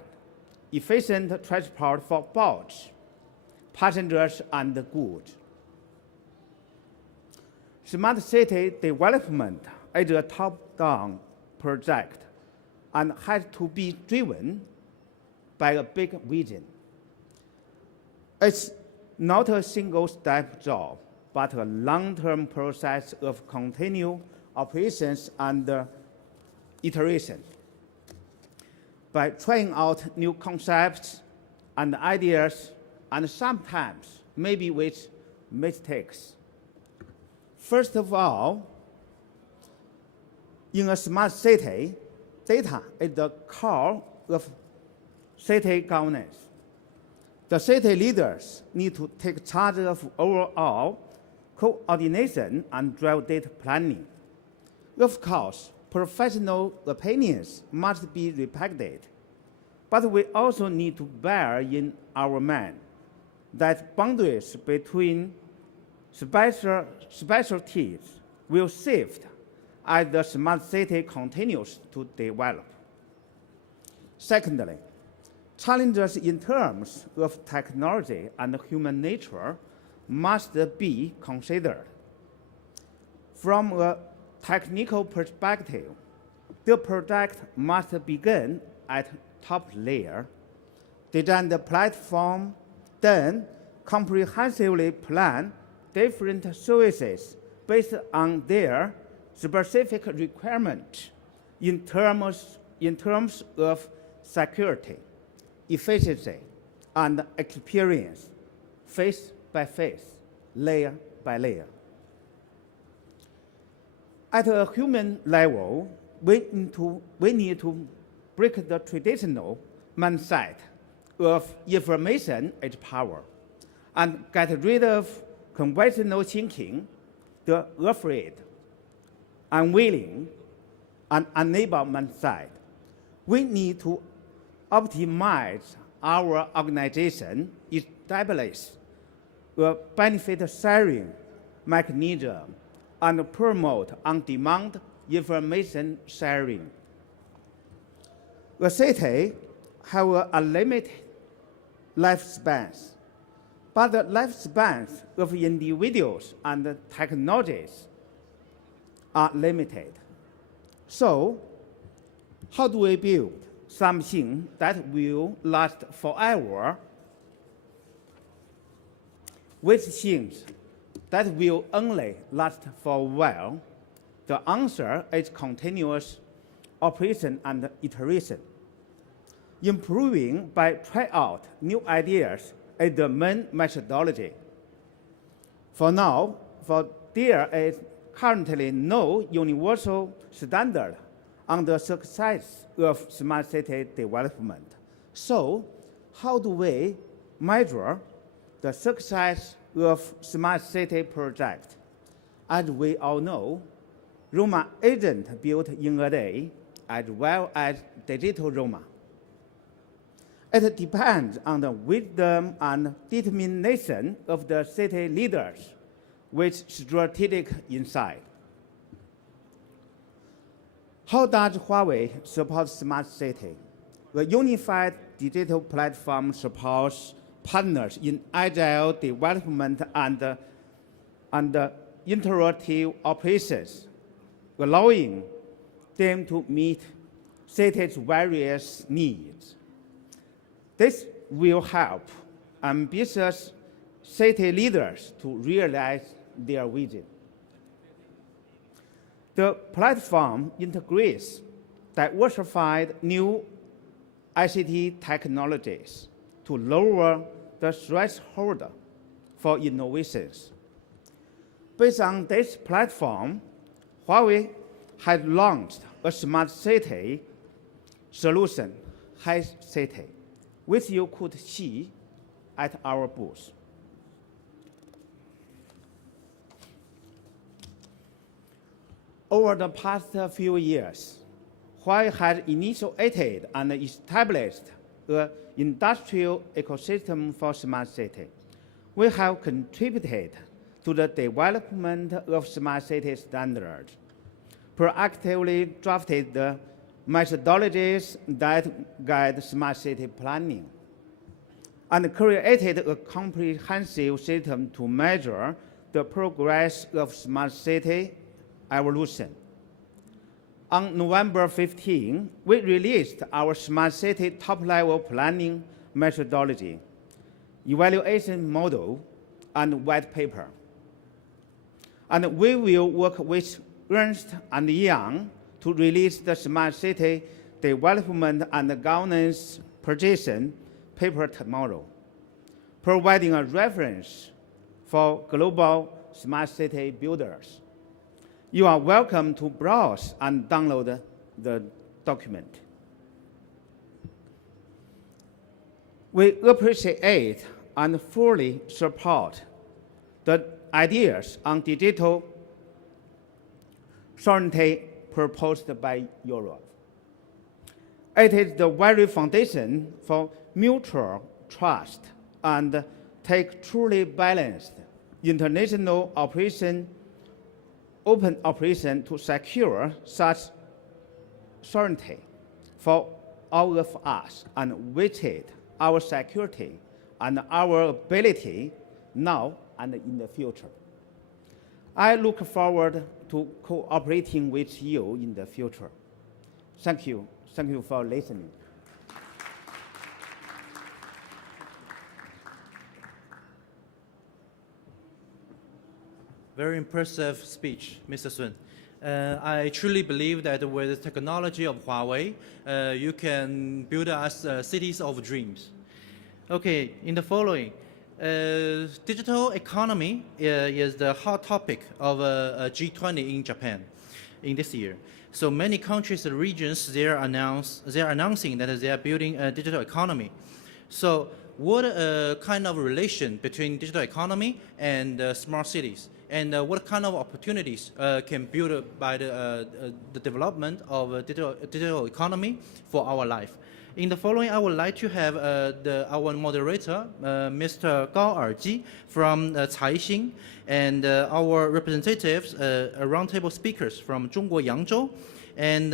efficient transport for both passengers and goods. Smart city development is a top-down project and has to be driven by a big vision. It's not a single-step job, but a long-term process of continued operations and iteration. By trying out new concepts and ideas, and sometimes maybe with mistakes. First of all, in a smart city, data is the core of city governance. The city leaders need to take charge of overall coordination and drive data planning. Of course, professional opinions must be respected, but we also need to bear in our mind that boundaries between specialties will shift as the smart city continues to develop. Secondly, challenges in terms of technology and human nature must be considered. From a technical perspective, the project must begin at top layer, design the platform, then comprehensively plan different services based on their specific requirements in terms of security, efficiency, and experience, phase by phase, layer by layer. At a human level, we need to break the traditional mindset of information is power and get rid of conventional thinking, the afraid, unwilling, and unable mindset. We need to optimize our organization, establish a benefit sharing mechanism, and promote on-demand information sharing. A city has a limited lifespan, but the lifespans of individuals and technologies are limited. So, how do we build something that will last forever with things that will only last for a while? The answer is continuous operation and iteration. Improving by trying out new ideas is the main methodology. For now, there is currently no universal standard on the success of smart city development. So, how do we measure the success of smart city project? As we all know, Roma isn't built in a day, as well as digital Roma. It depends on the wisdom and determination of the city leaders with strategic insight. How does Huawei support smart city? The unified digital platform supports partners in agile development and interactive operations, allowing them to meet cities' various needs. This will help ambitious city leaders to realize their vision. The platform integrates diversified new ICT technologies to lower the threshold for innovations. Based on this platform, Huawei has launched a smart city solution, HiCity, which you could see at our booth. Over the past few years, Huawei has initiated and established an industrial ecosystem for smart city. We have contributed to the development of smart city standards, proactively drafted the methodologies that guide smart city planning, and created a comprehensive system to measure the progress of smart city evolution. On November 15, we released our smart city top-level planning methodology, evaluation model, and white paper. And we will work with Ernst & Young to release the smart city development and governance position paper tomorrow, providing a reference for global smart city builders. You are welcome to browse and download the document. We appreciate and fully support the ideas on digital sovereignty proposed by Europe. It is the very foundation for mutual trust and take truly balanced international open operation to secure such sovereignty for all of us and with it our security and our ability now and in the future. I look forward to cooperating with you in the future. Thank you. Thank you for listening. Very impressive speech, Mr. Sun. I truly believe that with the technology of Huawei, you can build us cities of dreams. Okay, in the following, digital economy is the hot topic of G20 in Japan in this year. So many countries and regions, they are announcing that they are building a digital economy. So what kind of relation between digital economy and smart cities? And what kind of opportunities can build by the development of a digital economy for our life? In the following, I would like to have our moderator, Mr. Gao Erji from Caixin, and our representatives, roundtable speakers from Zhongguo Yangzhou, and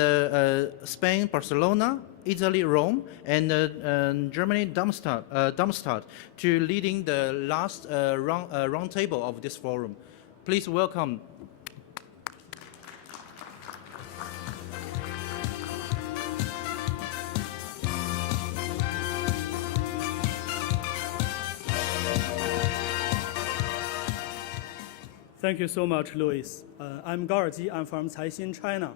Spain, Barcelona, Italy, Rome, and Germany, Darmstadt, to leading the last roundtable of this forum. Please welcome. Thank you so much, Louis. I'm Gao Erji. I'm from Caixin, China.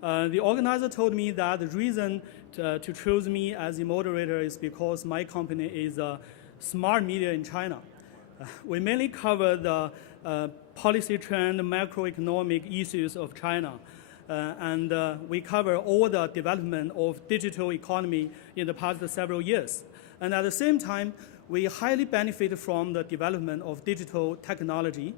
The organizer told me that the reason to choose me as the moderator is because my company is smart media in China. We mainly cover the policy trend, macroeconomic issues of China. And we cover all the development of digital economy in the past several years. And at the same time, we highly benefit from the development of digital technology.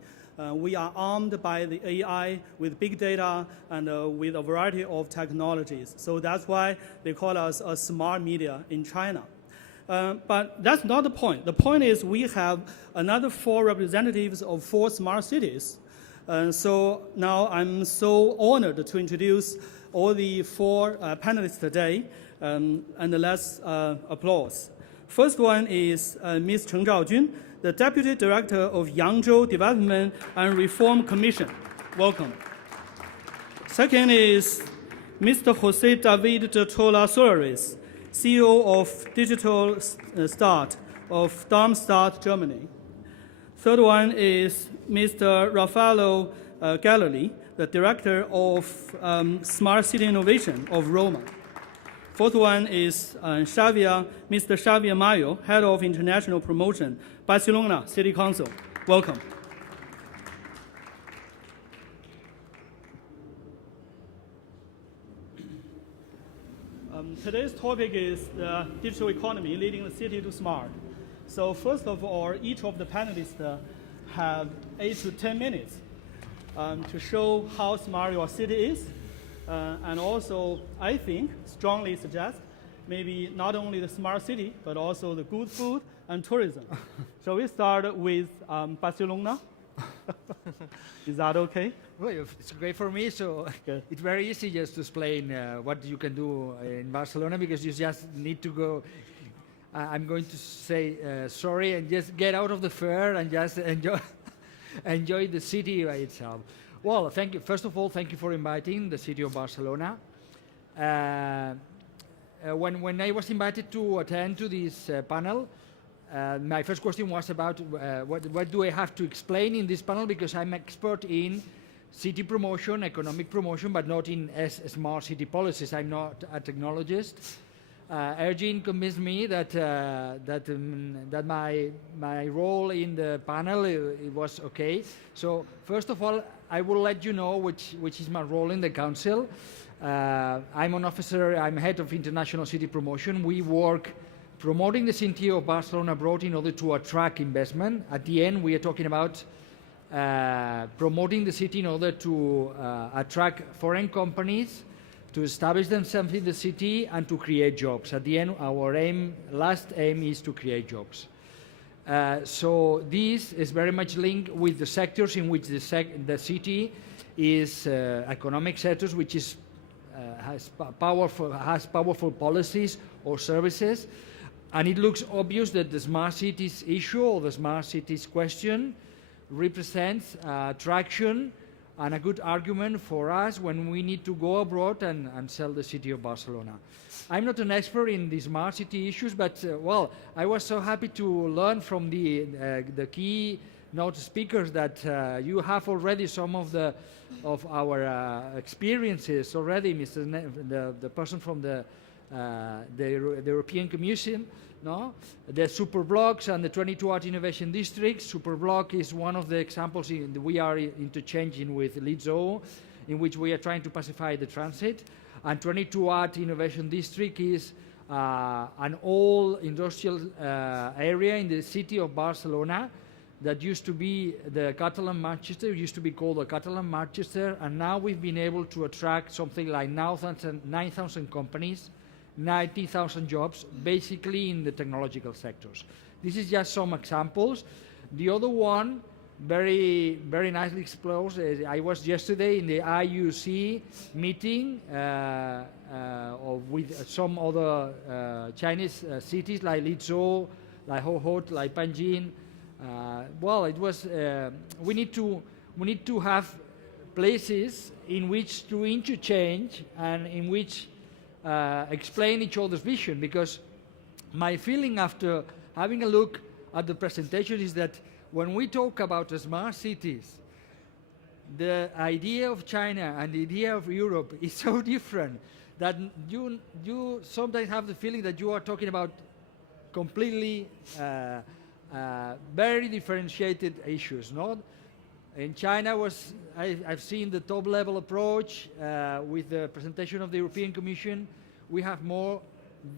We are armed by the AI with big data and with a variety of technologies. So that's why they call us a smart media in China. But that's not the point. The point is we have another 4 representatives of 4 smart cities. So now I'm so honored to introduce all the 4 panelists today, and let's applause. First one is Ms. Cheng Zhaojun, the Deputy Director of Yangzhou Development and Reform Commission. Welcome. Second is Mr. Jose David de Tola Soares, CEO of Digital Start of Darmstadt, Germany. Third one is Mr. Raffaello Galleri, the Director of Smart City Innovation of Roma. Fourth one is Mr. Xavier Mayo, Head of International Promotion, Barcelona City Council. Welcome. Today's topic is the digital economy leading the city to smart. So first of all, each of the panelists have 8 to 10 minutes to show how smart your city is. And also, I think, strongly suggest, maybe not only the smart city, but also the good food and tourism. Shall we start with Barcelona? Is that okay? Well, it's great for me, so Good. it's very easy just to explain what you can do in Barcelona, because you just need to go. I'm going to say sorry and just get out of the fair and just enjoy the city by itself. Well, thank you. First of all, thank you for inviting the city of Barcelona. When I was invited to attend to this panel, my first question was about what do I have to explain in this panel, because I'm expert in city promotion, economic promotion, but not in smart city policies. I'm not a technologist. Ergin convinced me that my role in the panel it was okay. So first of all, I will let you know which is my role in the council. I'm an officer. I'm head of international city promotion. We work promoting the city of Barcelona abroad in order to attract investment. At the end, we are talking about promoting the city in order to attract foreign companies to establish themselves in the city and to create jobs. At the end, our last aim is to create jobs. So this is very much linked with the sectors in which the city is economic sectors, which is has powerful policies or services. And it looks obvious that the smart cities issue or the smart cities question represents traction and a good argument for us when we need to go abroad and sell the city of Barcelona. I'm not an expert in the smart city issues, but well, I was so happy to learn from the keynote speakers that you have already some of our experiences already, the person from the European Commission, no? The Superblocks and the 22 Art Innovation Districts. Superblock is one of the examples we are interchanging with Lizhou, in which we are trying to pacify the transit. And 22 Art Innovation District is an old industrial area in the city of Barcelona that used to be the Catalan Manchester, used to be called the Catalan Manchester, and now we've been able to attract something like 9,000 companies, 90,000 jobs, basically in the technological sectors. This is just some examples. The other one, very nicely exposed, I was yesterday in the IUC meeting with some other Chinese cities like Lizhou, like Hohhot, like Panjin. Well, it was, we need to have places in which to interchange and in which explain each other's vision, because my feeling after having a look at the presentation is that when we talk about the smart cities, the idea of China and the idea of Europe is so different that you sometimes have the feeling that you are talking about completely very differentiated issues. Not In China, I've seen the top-level approach with the presentation of the European Commission. We have more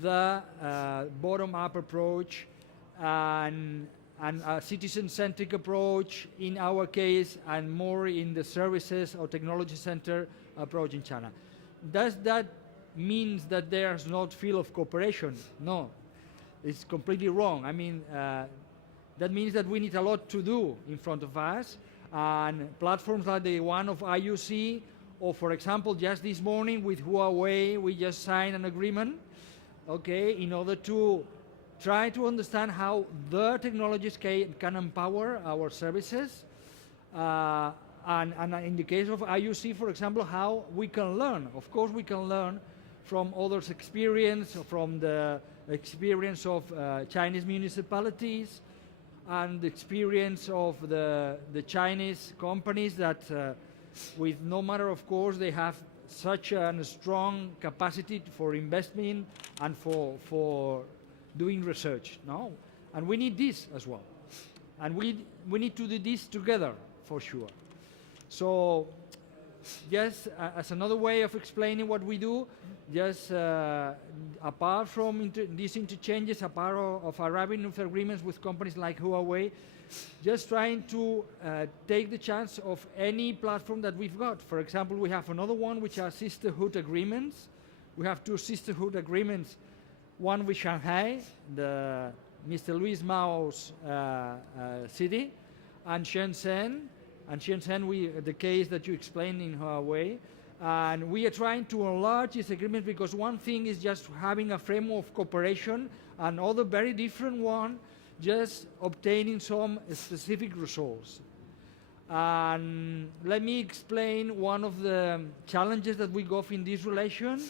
the bottom-up approach and a citizen-centric approach in our case, and more in the services or technology center approach in China. Does that mean that there's not feel of cooperation? No, it's completely wrong. I mean, that means that we need a lot to do in front of us, and platforms like the one of IUC, or for example, just this morning with Huawei, we just signed an agreement, okay, in order to try to understand how the technologies can empower our services, and in the case of IUC, for example, how we can learn. Of course, we can learn from others' experience, from the experience of Chinese municipalities, and the experience of the Chinese companies that, with no matter, of course, they have such a strong capacity for investment and for doing research, no? And we need this as well. And we need to do this together, for sure. So, yes, as another way of explaining what we do, just apart from these interchanges, apart of arriving with agreements with companies like Huawei, just trying to take the chance of any platform that we've got. For example, we have another one which are sisterhood agreements. We have 2 sisterhood agreements, one with Shanghai, the Mr. Louis Mao's city, and Shenzhen. And Shenzhen, the case that you explained in Huawei. And we are trying to enlarge this agreement, because one thing is just having a framework of cooperation, and other very different one, just obtaining some specific results. And let me explain one of the challenges that we got in this relation.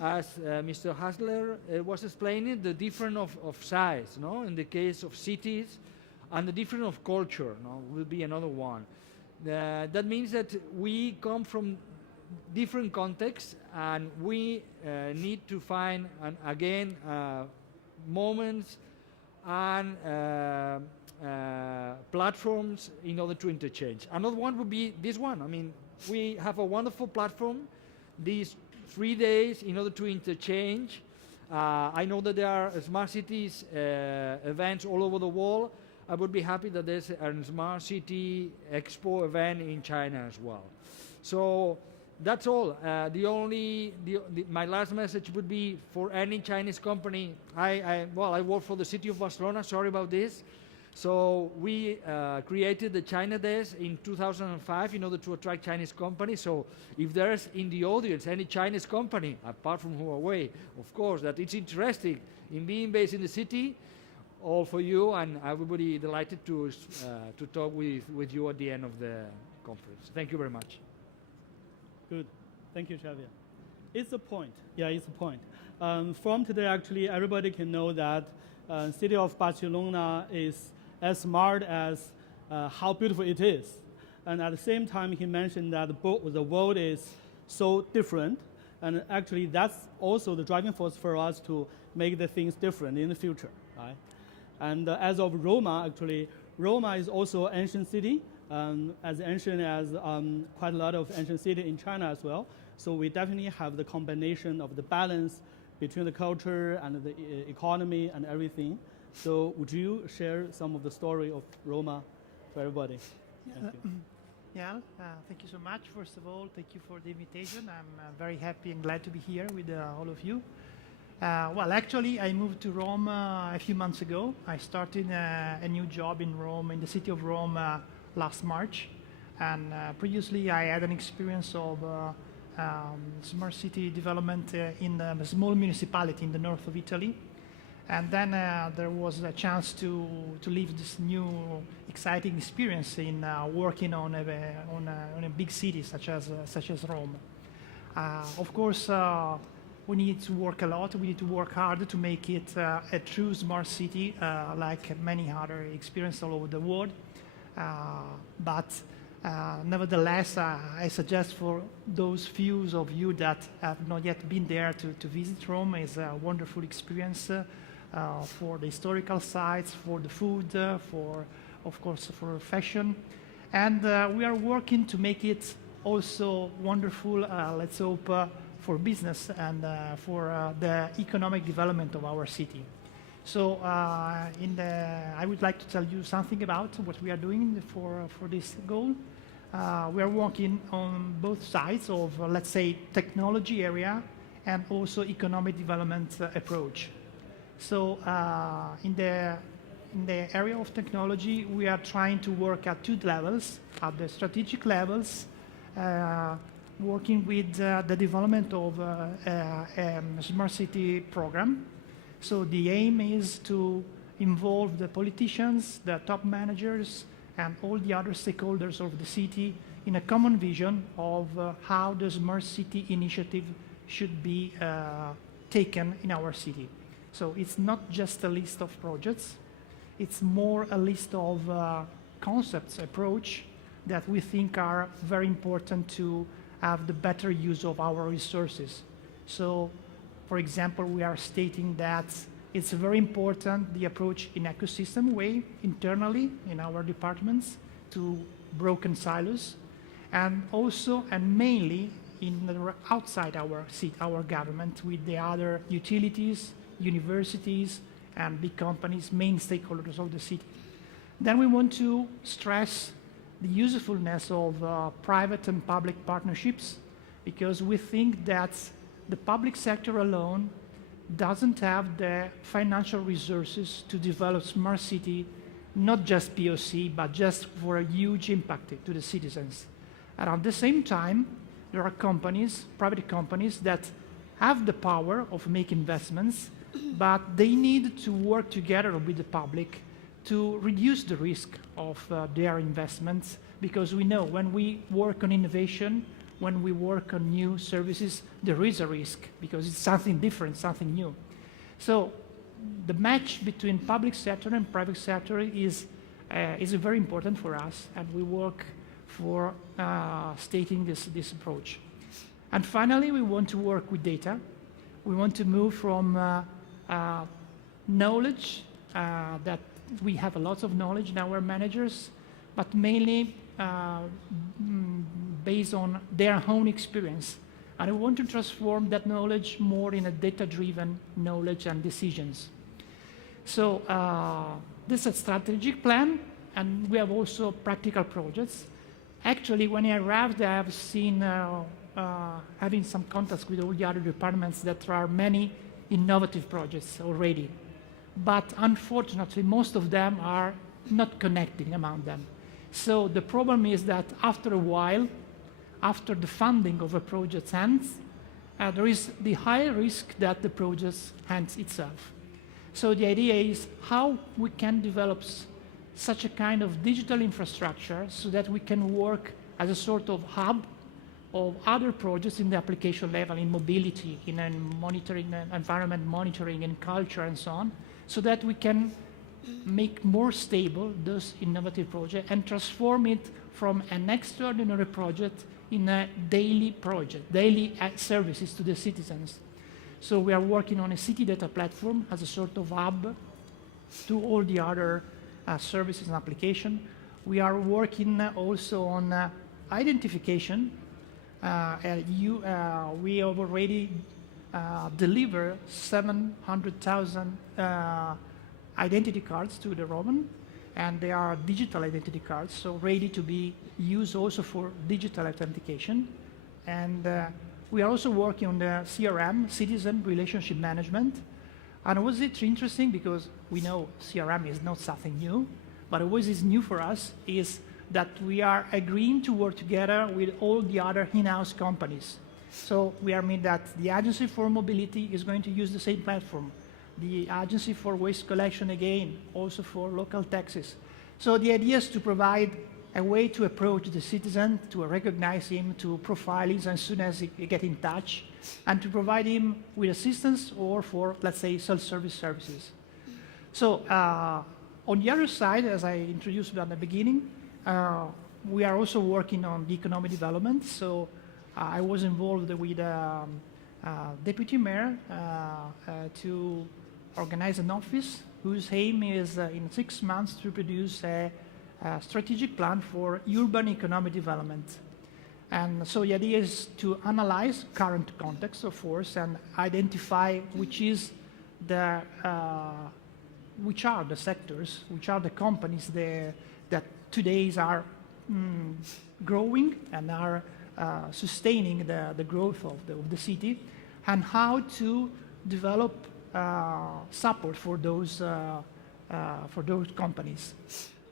As Mr. Hasler was explaining, the difference of size, no? In the case of cities, and the difference of culture, no? Will be another one. That means that we come from different contexts, and we need to find, again, moments and platforms in order to interchange. Another one would be this one. I mean, we have a wonderful platform, these 3 days, in order to interchange. I know that there are smart cities events all over the world. I would be happy that there's a Smart City Expo event in China as well. So that's all. My last message would be for any Chinese company. I work for the city of Barcelona. Sorry about this. So we created the China Desk in 2005 in order to attract Chinese companies. So if there is in the audience any Chinese company, apart from Huawei, of course, that it's interesting in being based in the city, all for you, and I would be delighted to talk with you at the end of the conference. Thank you very much. Good. Thank you, Xavier. It's a point. Yeah, it's a point. From today, actually, everybody can know that city of Barcelona is as smart as how beautiful it is. And at the same time, he mentioned that the world is so different. And actually, that's also the driving force for us to make the things different in the future, right? And as of Roma, actually, Roma is also an ancient city, as ancient as quite a lot of ancient cities in China as well. So we definitely have the combination of the balance between the culture and the economy and everything. So would you share some of the story of Roma to everybody? Thank you. Yeah, thank you so much. First of all, thank you for the invitation. I'm very happy and glad to be here with all of you. Well, actually, I moved to Rome a few months ago. I started a new job in Rome, in the city of Rome, last March. And previously, I had an experience of smart city development in a small municipality in the north of Italy. And then there was a chance to live this new, exciting experience in working on a big city such as Rome. Of course, we need to work a lot. We need to work hard to make it a true smart city, like many other experiences all over the world. But nevertheless, I suggest for those few of you that have not yet been there to visit Rome, is a wonderful experience for the historical sites, for the food, of course, for fashion. And we are working to make it also wonderful, let's hope, for business and for the economic development of our city. So I would like to tell you something about what we are doing for this goal. We are working on both sides of, let's say, technology area and also economic development approach. So in the area of technology, we are trying to work at two levels, at the strategic levels, working with the development of a smart city program. So the aim is to involve the politicians, the top managers, and all the other stakeholders of the city in a common vision of how the smart city initiative should be taken in our city. So it's not just a list of projects, it's more a list of concepts, approach that we think are very important to have the better use of our resources. So, for example, we are stating that it's very important the approach in ecosystem way internally in our departments to broken silos, and also and mainly outside our government with the other utilities, universities, and big companies, main stakeholders of the city. Then we want to stress the usefulness of private and public partnerships, because we think that the public sector alone doesn't have the financial resources to develop smart city, not just POC, but just for a huge impact to the citizens. And at the same time, there are companies, private companies, that have the power of making investments, but they need to work together with the public to reduce the risk of their investments, because we know when we work on innovation, when we work on new services, there is a risk, because it's something different, something new. So the match between public sector and private sector is very important for us, and we work for stating this approach. And finally, we want to work with data. We want to move from knowledge, that we have a lot of knowledge in our managers, but mainly based on their own experience. And we want to transform that knowledge more in a data-driven knowledge and decisions. So this is a strategic plan, and we have also practical projects. Actually, when I arrived, I have seen, having some contacts with all the other departments, that there are many innovative projects already. But unfortunately, most of them are not connecting among them. So the problem is that after a while, after the funding of a project ends, there is the high risk that the project ends itself. So the idea is how we can develop such a kind of digital infrastructure so that we can work as a sort of hub of other projects in the application level, in mobility, in monitoring, environment monitoring, in culture, and so on, so that we can make more stable those innovative projects and transform it from an extraordinary project in a daily project, daily services to the citizens. So we are working on a city data platform as a sort of hub to all the other services and application. We are working also on identification. We have already delivered 700,000 identity cards to the Roman, and they are digital identity cards, so ready to be used also for digital authentication. And we are also working on the CRM, Citizen Relationship Management. And was it interesting, because we know CRM is not something new, but what is new for us is that we are agreeing to work together with all the other in-house companies. So we are mean that the Agency for Mobility is going to use the same platform. The Agency for Waste Collection, again, also for local taxes. So the idea is to provide a way to approach the citizen, to recognize him, to profile him as soon as he get in touch, and to provide him with assistance or for, let's say, self-service services. So on the other side, as I introduced at the beginning, we are also working on the economic development. So I was involved with deputy mayor to organize an office whose aim is in 6 months to produce a strategic plan for urban economic development. And so the idea is to analyze current context, of course, and identify which are the sectors, which are the companies there that today are growing and are sustaining the growth of the city, and how to develop support for those companies.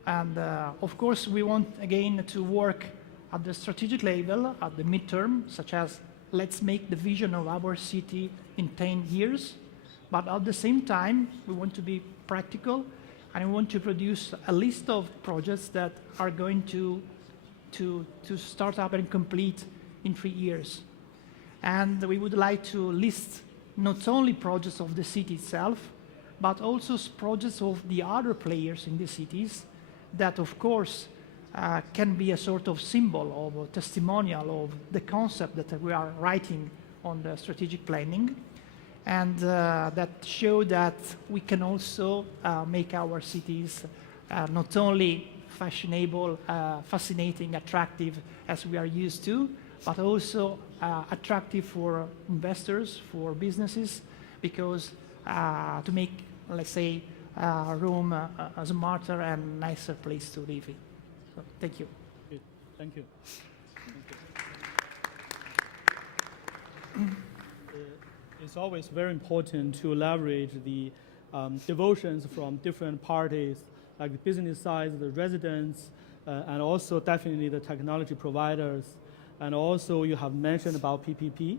And of course, we want again to work at the strategic level, at the midterm, such as let's make the vision of our city in 10 years. But at the same time, we want to be practical, and we want to produce a list of projects that are going to start up and complete in 3 years. And we would like to list not only projects of the city itself, but also projects of the other players in the cities that, of course, can be a sort of symbol or testimonial of the concept that we are writing on the strategic planning, and that show that we can also make our cities not only fashionable, fascinating, attractive as we are used to, but also attractive for investors, for businesses, because to make, let's say, Rome a smarter and nicer place to live in. So, thank you. Thank you. It's always very important to leverage the devotions from different parties, like the business side, the residents, and also definitely the technology providers. And also you have mentioned about PPP,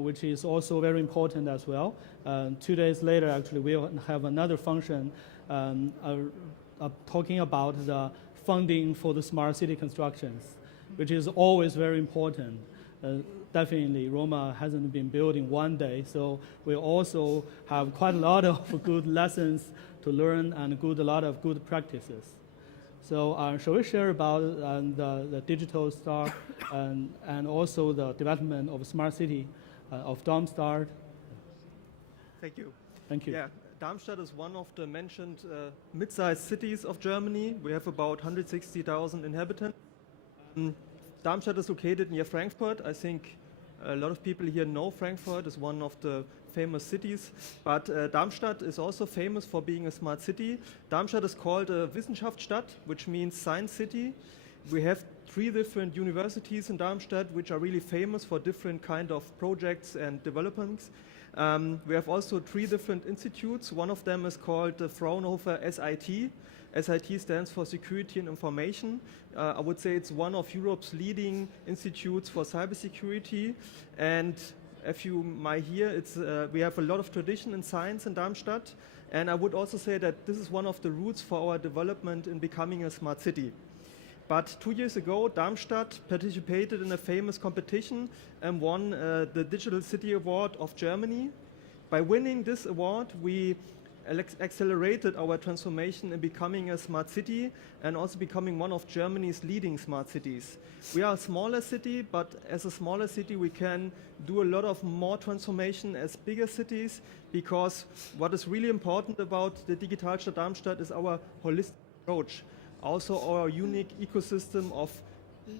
which is also very important as well. 2 days later, actually, we'll have another function talking about the funding for the smart city constructions, which is always very important. Definitely, Roma hasn't been built in one day, so we also have quite a lot of good lessons to learn and a lot of good practices. So shall we share about the digital start and also the development of smart city of Darmstadt? Thank you. Thank you. Yeah, Darmstadt is one of the mentioned mid-sized cities of Germany. We have about 160,000 inhabitants. Darmstadt is located near Frankfurt. I think a lot of people here know Frankfurt is one of the famous cities, but Darmstadt is also famous for being a smart city. Darmstadt is called a Wissenschaftsstadt, which means science city. We have 3 different universities in Darmstadt, which are really famous for different kind of projects and developments. We have also 3 different institutes. One of them is called the Fraunhofer SIT. SIT stands for Security and Information. I would say it's one of Europe's leading institutes for cybersecurity. And if you might hear, we have a lot of tradition in science in Darmstadt. And I would also say that this is one of the roots for our development in becoming a smart city. But 2 years ago, Darmstadt participated in a famous competition and won the Digital City Award of Germany. By winning this award, we accelerated our transformation in becoming a smart city and also becoming one of Germany's leading smart cities. We are a smaller city, but as a smaller city, we can do a lot of more transformation as bigger cities, because what is really important about the Digitalstadt Darmstadt is our holistic approach. Also our unique ecosystem of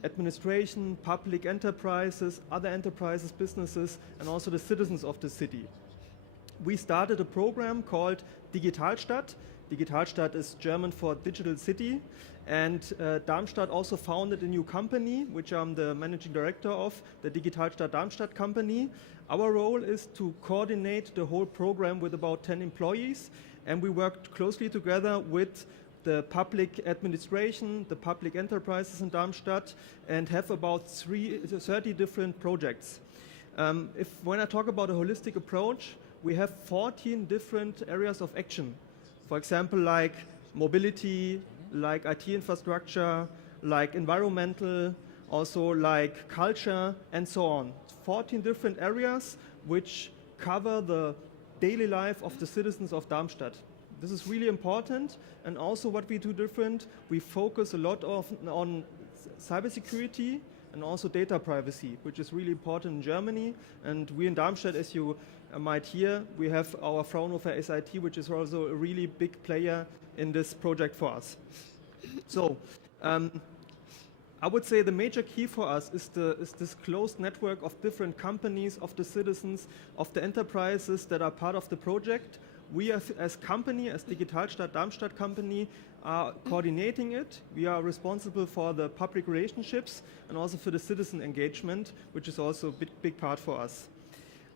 administration, public enterprises, other enterprises, businesses, and also the citizens of the city. We started a program called Digitalstadt. Digitalstadt is German for digital city. And Darmstadt also founded a new company, which I'm the managing director of, the Digitalstadt Darmstadt company. Our role is to coordinate the whole program with about 10 employees. And we worked closely together with the public administration, the public enterprises in Darmstadt, and have about 30 different projects. When I talk about a holistic approach, we have 14 different areas of action. For example, like mobility, like IT infrastructure, like environmental, also like culture, and so on. 14 different areas which cover the daily life of the citizens of Darmstadt. This is really important, and also what we do different, we focus a lot on cybersecurity and also data privacy, which is really important in Germany. And we in Darmstadt, as you might hear, we have our Fraunhofer SIT, which is also a really big player in this project for us. So I would say the major key for us is this closed network of different companies, of the citizens, of the enterprises that are part of the project. We as company, as Digitalstadt Darmstadt company, are coordinating it. We are responsible for the public relationships and also for the citizen engagement, which is also a big part for us.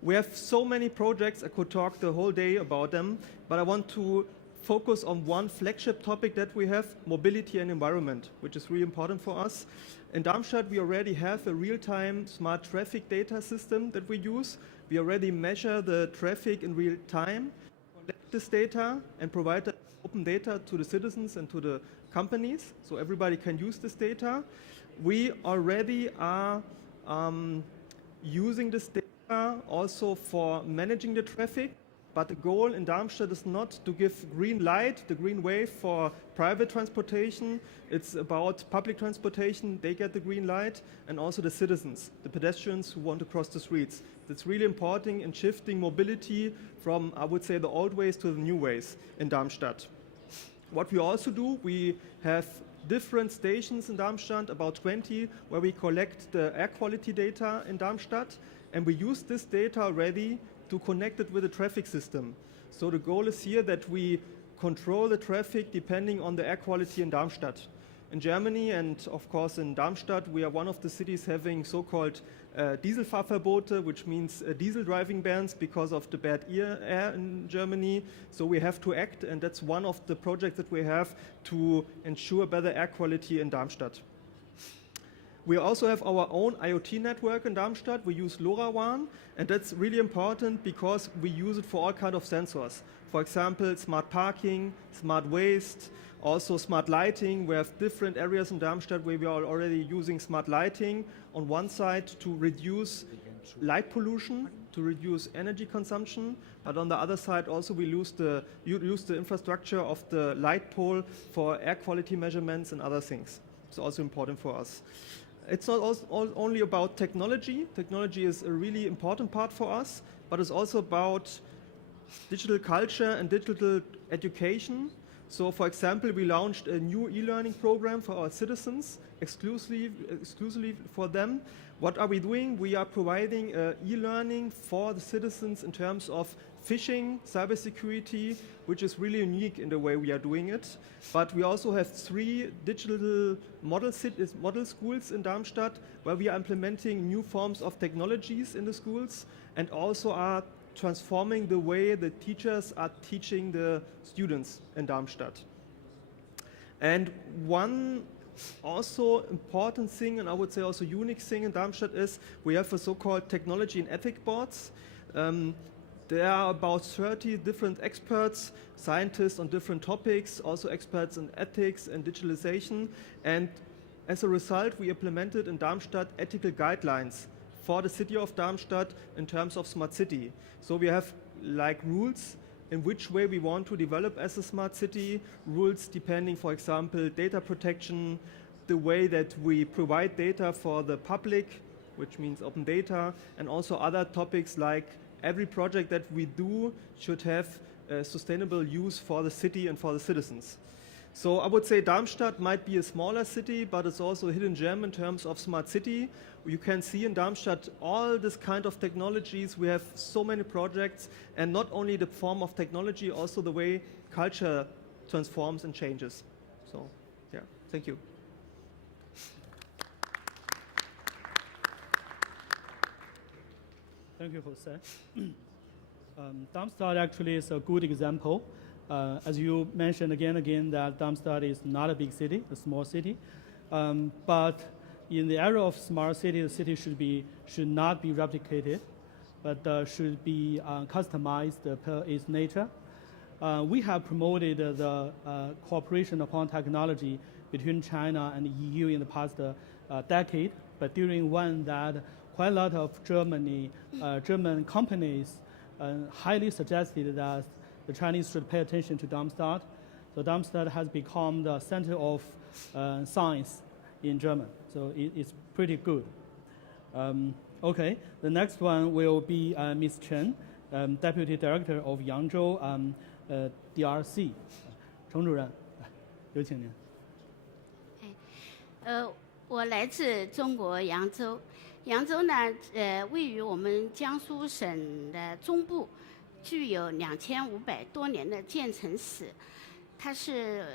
We have so many projects, I could talk the whole day about them, but I want to focus on one flagship topic that we have, mobility and environment, which is really important for us. In Darmstadt, we already have a real-time smart traffic data system that we use. We already measure the traffic in real time, collect this data, and provide open data to the citizens and to the companies, so everybody can use this data. We already are using this data also for managing the traffic. But the goal in Darmstadt is not to give green light, the green wave for private transportation. It's about public transportation. They get the green light, and also the citizens, the pedestrians who want to cross the streets. It's really important in shifting mobility from, I would say, the old ways to the new ways in Darmstadt. What we also do, we have different stations in Darmstadt, about 20, where we collect the air quality data in Darmstadt, and we use this data already to connect it with the traffic system. So the goal is here that we control the traffic depending on the air quality in Darmstadt. In Germany and of course in Darmstadt, we are one of the cities having so-called Dieselfahrverbote, which means diesel driving bans because of the bad air in Germany. So we have to act, and that's one of the projects that we have to ensure better air quality in Darmstadt. We also have our own IoT network in Darmstadt. We use LoRaWAN, and that's really important because we use it for all kinds of sensors. For example, smart parking, smart waste, also smart lighting. We have different areas in Darmstadt where we are already using smart lighting on one side to reduce light pollution, to reduce energy consumption, but on the other side also we use the infrastructure of the light pole for air quality measurements and other things. It's also important for us. It's not only about technology. Technology is a really important part for us, but it's also about digital culture and digital education. So, for example, we launched a new e-learning program for our citizens, exclusively for them. What are we doing? We are providing e-learning for the citizens in terms of phishing, cybersecurity, which is really unique in the way we are doing it. But we also have 3 digital model schools in Darmstadt where we are implementing new forms of technologies in the schools and also are transforming the way the teachers are teaching the students in Darmstadt. And one also important thing, and I would say also unique thing in Darmstadt, is we have a so-called technology and ethics boards. There are about 30 different experts, scientists on different topics, also experts in ethics and digitalization. And as a result, we implemented in Darmstadt ethical guidelines for the city of Darmstadt in terms of smart city. So we have like rules in which way we want to develop as a smart city, rules depending, for example, data protection, the way that we provide data for the public, which means open data, and also other topics like every project that we do should have a sustainable use for the city and for the citizens. So I would say Darmstadt might be a smaller city, but it's also a hidden gem in terms of smart city. You can see in Darmstadt all this kind of technologies. We have so many projects, and not only the form of technology, also the way culture transforms and changes. So, yeah, thank you. Thank you, Jose. Darmstadt actually is a good example. As you mentioned again, that Darmstadt is not a big city, a small city. But in the area of smart city, the city should not be replicated, but should be customized per its nature. We have promoted the cooperation upon technology between China and the EU in the past decade, but during one that quite a lot of German companies highly suggested that the Chinese should pay attention to Darmstadt. So Darmstadt has become the center of science in German. So it's pretty good. Okay, the next one will be Ms. Chen, Deputy Director of Yangzhou DRC. 程主任，有请您。我来自中国扬州。扬州呢，位于我们江苏省的中部，具有2500多年的建成史。它是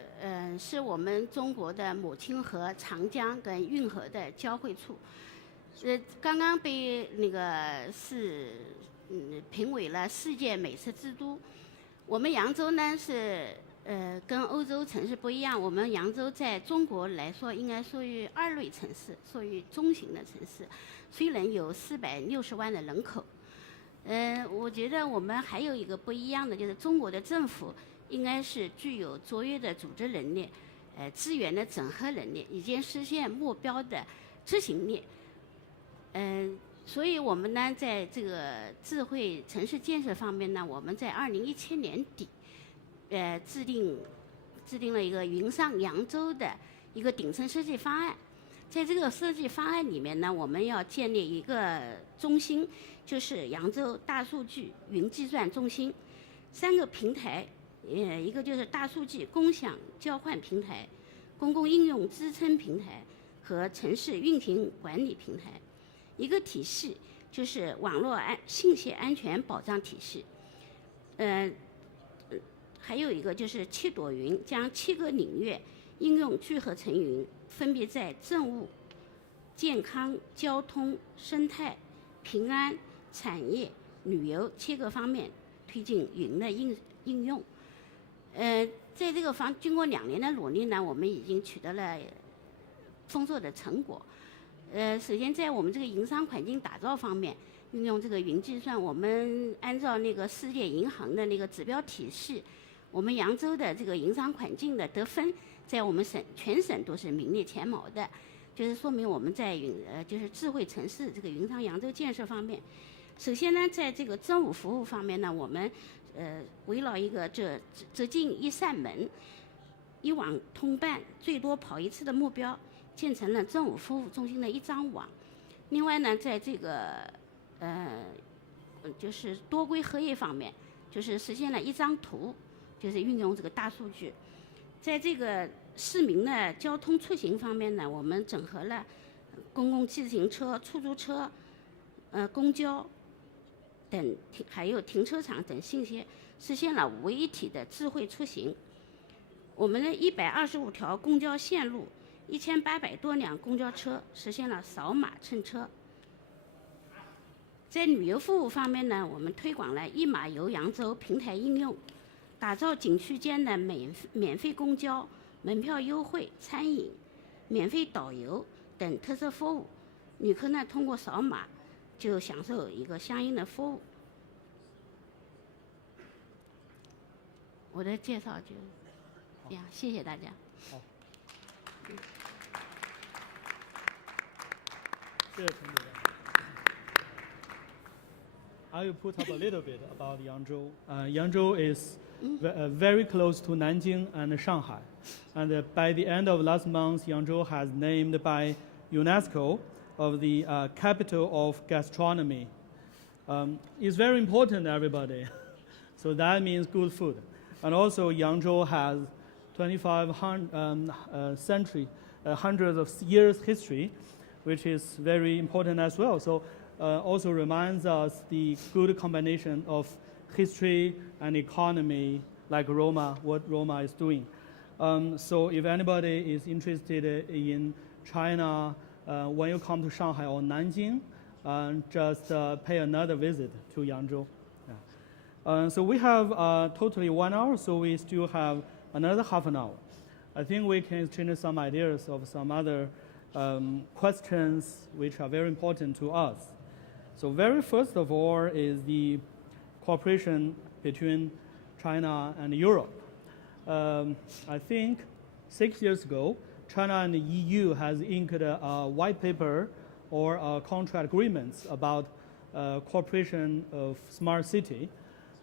我们中国的母亲河长江跟运河的交汇处。刚刚被那个评为了世界美食之都。我们扬州呢是跟欧洲城市不一样，我们扬州在中国来说应该属于2类城市，属于中型的城市，虽然有460万的人口。我觉得我们还有一个不一样的，就是中国的政府应该是具有卓越的组织能力，资源的整合能力，以及实现目标的执行力。所以我们呢，在这个智慧城市建设方面呢，我们在2017年底，制定了一个云上扬州的一个顶层设计方案。在这个设计方案里面呢，我们要建立一个中心，就是扬州大数据云计算中心，3个平台，一个就是大数据共享交换平台、公共应用支撑平台和城市运行管理平台。一个体系就是网络信息安全保障体系，还有一个就是7朵云，将7个领域应用聚合成云，分别在政务、健康、交通、生态、平安、产业、旅游7个方面推进云的应用。在这个经过2年的努力呢，我们已经取得了丰硕的成果。首先在我们这个营商环境打造方面，运用这个云计算，我们按照那个世界银行的那个指标体系，我们扬州的这个营商环境的得分，在我们全省都是名列前茅的，就是说明我们在就是智慧城市这个云上扬州建设方面，首先呢，在这个政务服务方面呢，我们围绕一个这进一扇门、一网通办、最多跑1次的目标，建成了政务服务中心的一张网。另外呢，在这个就是多规合业方面，就是实现了一张图，就是运用这个大数据。在这个市民的交通出行方面呢，我们整合了公共自行车、出租车、公交等，还有停车场等信息，实现了5位一体的智慧出行。我们的125条公交线路，1800多辆公交车实现了扫码乘车。在旅游服务方面呢，我们推广了一码游扬州平台应用，打造景区间的免费公交、门票优惠、餐饮、免费导游等特色服务。旅客呢通过扫码就享受一个相应的服务。我的介绍就这样，谢谢大家。好。谢谢陈主任。I will put up a little bit about Yangzhou. Yangzhou is very close to Nanjing and Shanghai. And by the end of last month, Yangzhou has named by UNESCO of the capital of gastronomy. It's very important, everybody. So that means good food. And also Yangzhou has hundreds of years history, which is very important as well. So also reminds us the good combination of history and economy, like Roma, what Roma is doing. So if anybody is interested in China, when you come to Shanghai or Nanjing, just pay another visit to Yangzhou. Yeah. So we have totally 1 hour, so we still have another half an hour. I think we can exchange some ideas of some other questions which are very important to us. So very first of all is the cooperation between China and Europe. I think 6 years ago, China and the EU has inked a white paper or contract agreements about cooperation of smart city,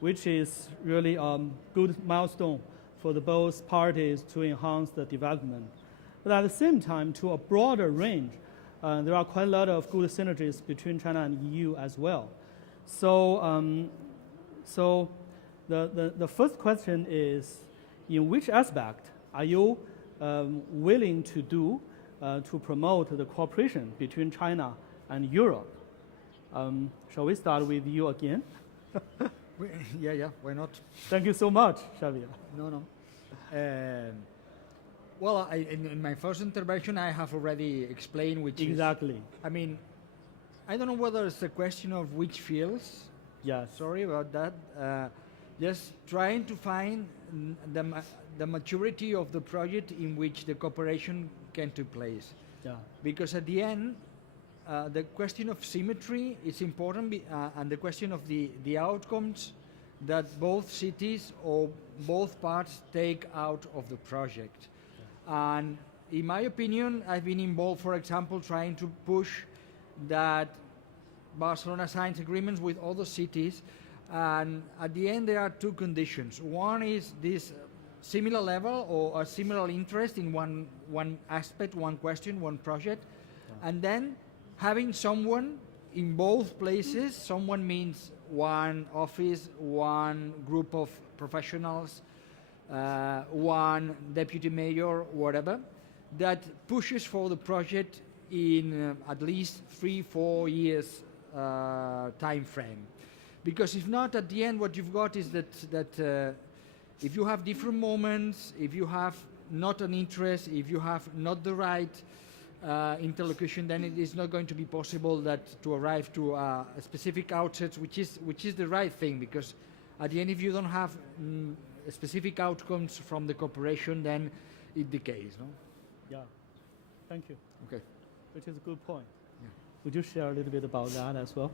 which is really a good milestone for the both parties to enhance the development. But at the same time, to a broader range, there are quite a lot of good synergies between China and EU as well. So, the first question is, in which aspect are you willing to do to promote the cooperation between China and Europe. Shall we start with you again? Yeah, why not? Thank you so much, Xavier. No. Well, in my first intervention, I have already explained which Exactly. I mean, I don't know whether it's a question of which fields. Yes. Sorry about that. Just trying to find the maturity of the project in which the cooperation can take place. Yeah. Because at the end, the question of symmetry is important, and the question of the outcomes that both cities or both parts take out of the project. Yeah. And in my opinion, I've been involved, for example, trying to push that Barcelona signs agreements with other cities, and at the end there are two conditions. One is this similar level or a similar interest in one aspect, one question, one project, and then having someone in both places. Someone means one office, one group of professionals, one deputy mayor, whatever, that pushes for the project in at least 3-4 years time frame. Because if not, at the end what you've got is that if you have different moments, if you have not an interest, if you have not the right interlocution, then it is not going to be possible to arrive to a specific outset, which is the right thing. Because at the end, if you don't have specific outcomes from the cooperation, then it decays. No? Yeah. Thank you. Okay. Which is a good point. Yeah. Would you share a little bit about that as well?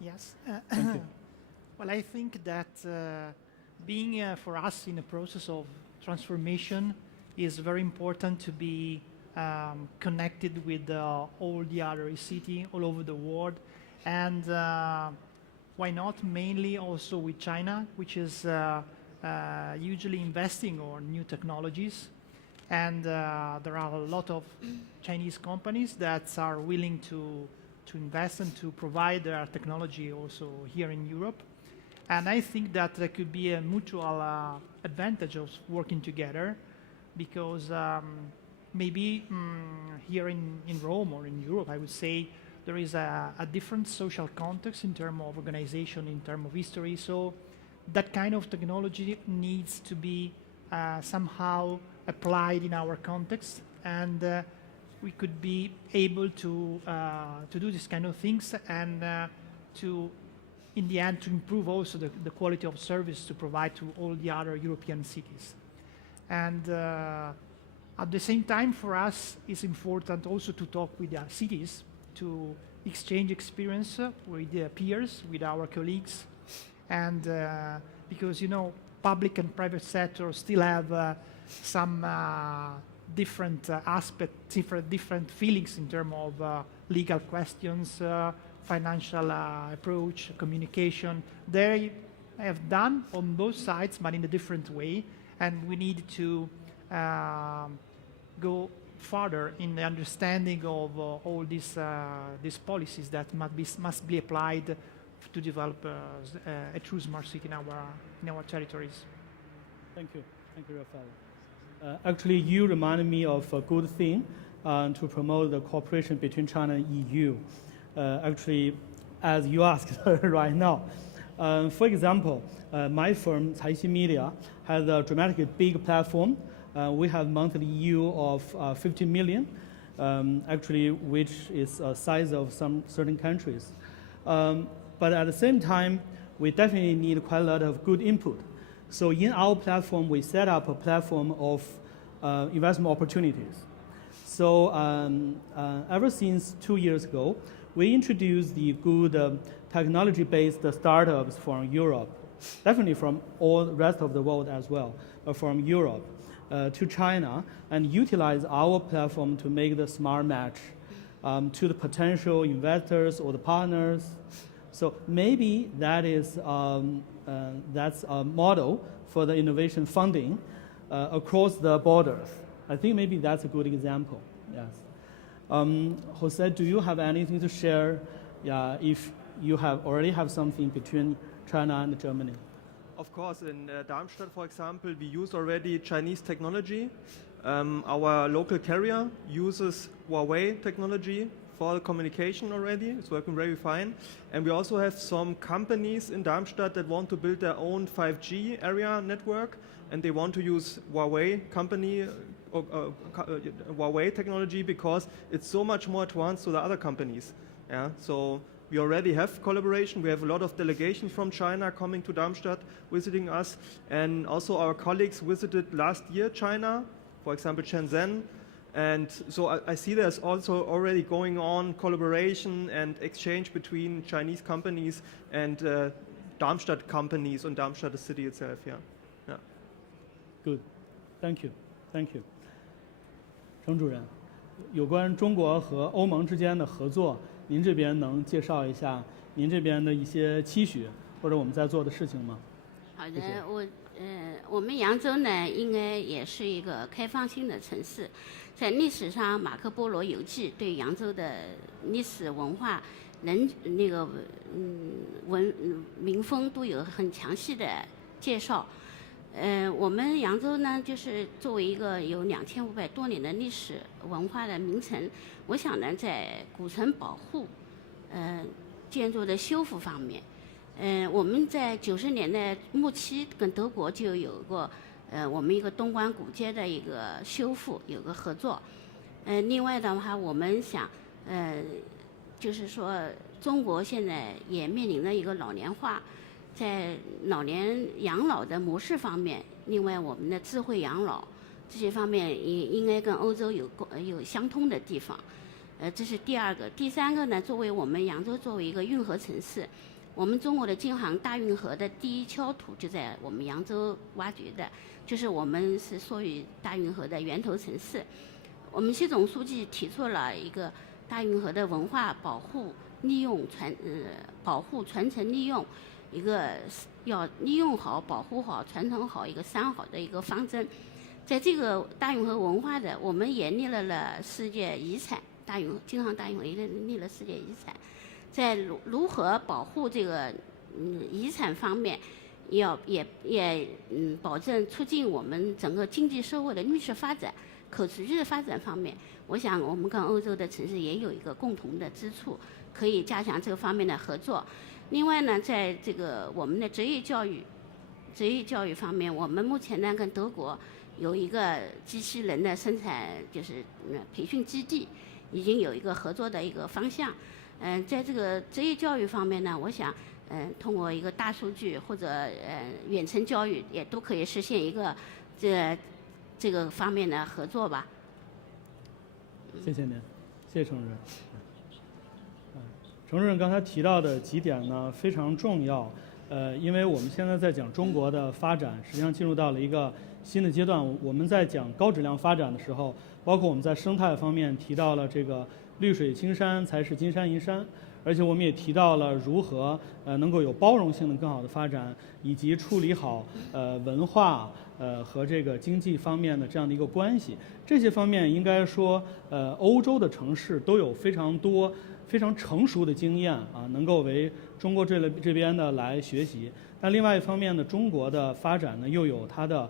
Yes. Thank you. Well, I think that being for us in a process of transformation is very important to be connected with all the other cities all over the world, and why not mainly also with China, which is usually investing on new technologies, and there are a lot of Chinese companies that are willing to invest and to provide their technology also here in Europe. And I think that there could be a mutual advantage of working together, because maybe here in Rome or in Europe, I would say, there is a different social context in terms of organization, in terms of history. So that kind of technology needs to be somehow applied in our context, and we could be able to do this kind of things, and to, in the end, to improve also the quality of service to provide to all the other European cities. And at the same time, for us, it's important also to talk with the cities, to exchange experience with their peers, with our colleagues, and because, you know, public and private sector still have some different aspects, different feelings in terms of legal questions, financial approach, communication. They have done on both sides, but in a different way, and we need to go further in the understanding of all these policies that must be applied to develop a true smart city in our territories. Thank you, Rafael. Actually, you reminded me of a good thing to promote the cooperation between China and EU. Actually, as you asked right now. For example, my firm, Caixin Media, has a dramatically big platform. We have monthly EU of 50 million, actually, which is a size of some certain countries. But at the same time, we definitely need quite a lot of good input. So in our platform, we set up a platform of investment opportunities. So ever since 2 years ago, we introduced the good technology-based startups from Europe, definitely from all the rest of the world as well, but from Europe to China, and utilize our platform to make the smart match to the potential investors or the partners. So maybe that's a model for the innovation funding across the borders. I think maybe that's a good example. Yes. Jose, do you have anything to share? If you already have something between China and Germany. Of course, in Darmstadt, for example, we use already Chinese technology. Our local carrier uses Huawei technology for the communication already. It's working very fine. And we also have some companies in Darmstadt that want to build their own 5G area network, and they want to use Huawei Huawei technology because it's so much more advanced to the other companies. Yeah, so we already have collaboration. We have a lot of delegations from China coming to Darmstadt, visiting us, and also our colleagues visited last year China, for example Shenzhen, and so I see there's also already going on collaboration and exchange between Chinese companies and Darmstadt companies and Darmstadt the city itself. Yeah. Good, thank you.程主任，有关中国和欧盟之间的合作，您这边能介绍一下您这边的一些期许或者我们在做的事情吗？好的，谢谢我们扬州呢，应该也是一个开放性的城市。在历史上，马可波罗游记对扬州的历史文化、民风都有很详细的介绍。我们扬州呢，就是作为一个有2500多年的历史文化的名城，我想呢，在古城保护、建筑的修复方面，我们在90年代末期跟德国就有过我们一个东关古街的一个修复，有个合作。另外的话，我们想，就是说中国现在也面临着一个老年化。在老年养老的模式方面，另外我们的智慧养老这些方面也应该跟欧洲有相通的地方。这是第二个。第三个呢，作为我们扬州作为一个运河城市，我们中国的京杭大运河的第一锹土就在我们扬州挖掘的，就是我们是属于大运河的源头城市。我们习总书记提出了一个大运河的文化保护、保护、传承、利用。一个要利用好、保护好、传承好一个3好的一个方针，在这个大运河文化的，我们也立了世界遗产，京杭大运河也立了世界遗产。在如何保护这个遗产方面，保证促进我们整个经济社会的绿色发展、可持续的发展方面，我想我们跟欧洲的城市也有一个共同的之处，可以加强这个方面的合作。另外呢，在这个我们的职业教育方面，我们目前呢跟德国有一个机器人的生产，就是培训基地，已经有一个合作的一个方向。在这个职业教育方面呢，我想通过一个大数据或者远程教育，也都可以实现一个这个方面的合作吧。谢谢您，谢谢程主任。程主任刚才提到的几点呢非常重要，因为我们现在在讲中国的发展，实际上进入到了一个新的阶段。我们在讲高质量发展的时候，包括我们在生态方面提到了这个绿水青山才是金山银山，而且我们也提到了如何能够有包容性的更好的发展，以及处理好文化和这个经济方面的这样的一个关系。这些方面应该说欧洲的城市都有非常多非常成熟的经验啊，能够为中国这边的来学习。但另外一方面呢，中国的发展呢又有它的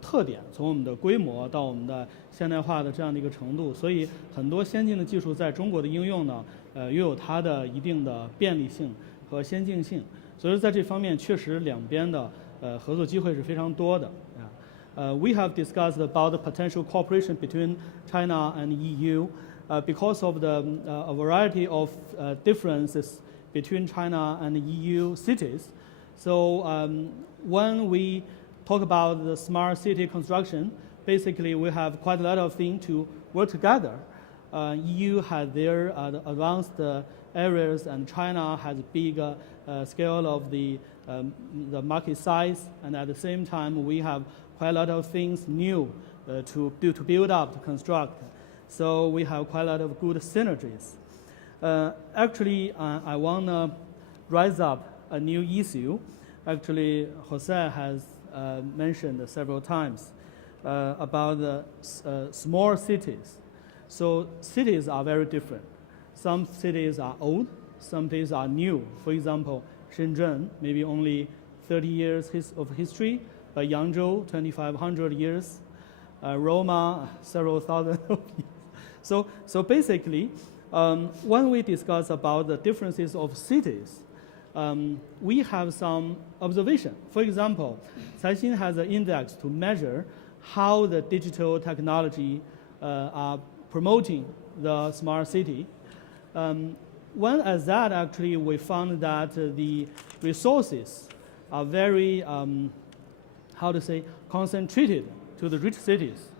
特点，从我们的规模到我们的现代化的这样的一个程度，所以很多先进的技术在中国的应用呢，又有它的一定的便利性和先进性。所以在这方面确实两边的合作机会是非常多的。We have discussed about the potential cooperation between China and EU. Because of the a variety of differences between China and EU cities. So when we talk about the smart city construction, basically we have quite a lot of things to work together. EU has their advanced areas, and China has big scale of the market size, and at the same time we have quite a lot of things new to build up, to construct. So we have quite a lot of good synergies. Actually, I want to raise up a new issue. Actually, Jose has mentioned several times about the small cities. So cities are very different. Some cities are old, some cities are new. For example, Shenzhen, maybe only 30 years of history, but Yangzhou, 2,500 years. Roma, several thousand of years. So basically, when we discuss about the differences of cities, we have some observation. For example, Caixin has an index to measure how the digital technology are promoting the smart city. When at that, actually, we found that the resources are very, concentrated to the rich cities.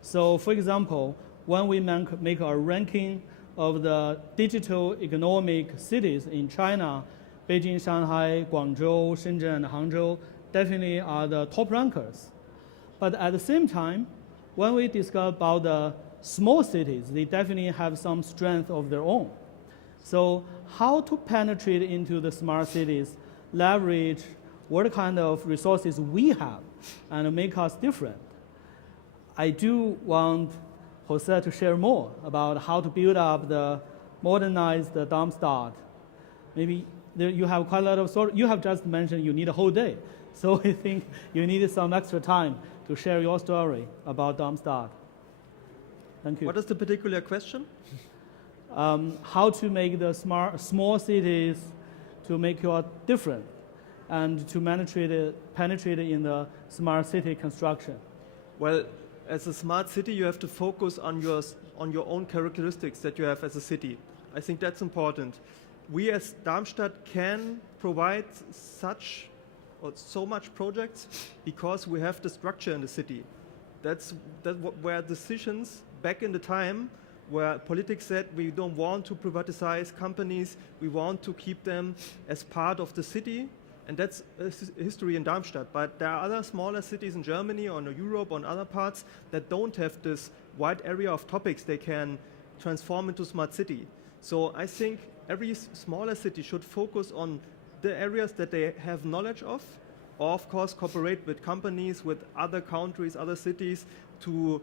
So, for example, when we make a ranking of the digital economic cities in China, Beijing, Shanghai, Guangzhou, Shenzhen, and Hangzhou definitely are the top rankers. But at the same time, when we discuss about the small cities, they definitely have some strength of their own. So how to penetrate into the smart cities, leverage what kind of resources we have, and make us different. I do want Jose to share more about how to build up the modernized Darmstadt. Maybe you have quite a lot of story. You have just mentioned you need a whole day. So I think you need some extra time to share your story about Darmstadt. Thank you. What is the particular question? How to make the small cities to make you different and to penetrate in the smart city construction. Well, as a smart city, you have to focus on your own characteristics that you have as a city. I think that's important. We as Darmstadt can provide so much projects because we have the structure in the city. That's where decisions back in the time where politics said we don't want to privatize companies, we want to keep them as part of the city, and that's a history in Darmstadt. But there are other smaller cities in Germany or in Europe or in other parts that don't have this wide area of topics they can transform into smart city. So I think every smaller city should focus on the areas that they have knowledge of, or of course cooperate with companies, with other countries, other cities to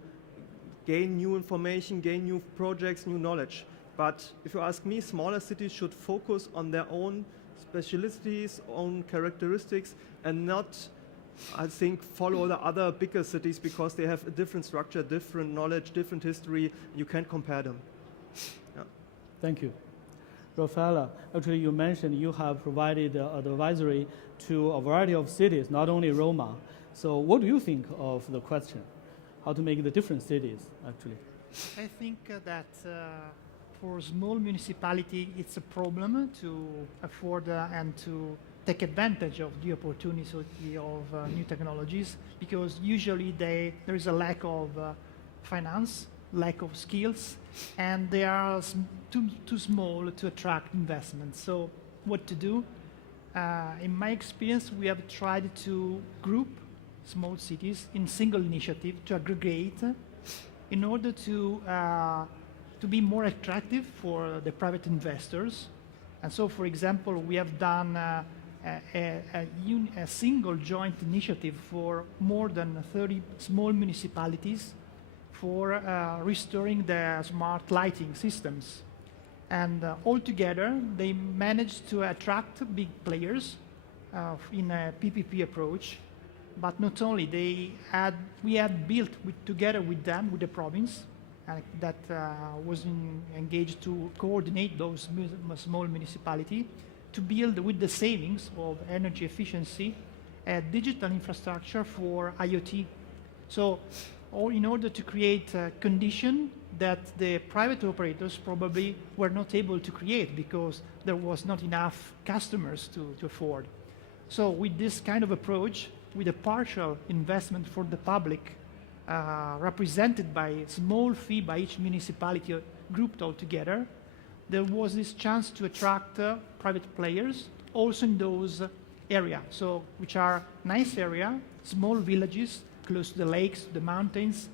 gain new information, gain new projects, new knowledge. But if you ask me, smaller cities should focus on their own specialties, own characteristics, and not, I think, follow the other bigger cities because they have a different structure, different knowledge, different history. You can't compare them. Yeah. Thank you. Rafaela, actually you mentioned you have provided advisory to a variety of cities, not only Roma. So what do you think of the question? How to make the different cities, actually? I think that for small municipality, it's a problem to afford and to take advantage of the opportunity of new technologies, because usually there is a lack of finance, lack of skills, and they are too small to attract investments. So what to do? In my experience, we have tried to group small cities in single initiative to aggregate in order to be more attractive for the private investors. And so, for example, we have done a single joint initiative for more than 30 small municipalities for restoring their smart lighting systems. And altogether, they managed to attract big players in a PPP approach. But not only, we had built together with them, with the province, that was engaged to coordinate those small municipalities, to build with the savings of energy efficiency a digital infrastructure for IoT. So, in order to create a condition that the private operators probably were not able to create because there was not enough customers to afford. So with this kind of approach, with a partial investment for the public, represented by a small fee by each municipality grouped all together, there was this chance to attract private players also in those areas, so which are nice area, small villages close to the lakes, the mountains,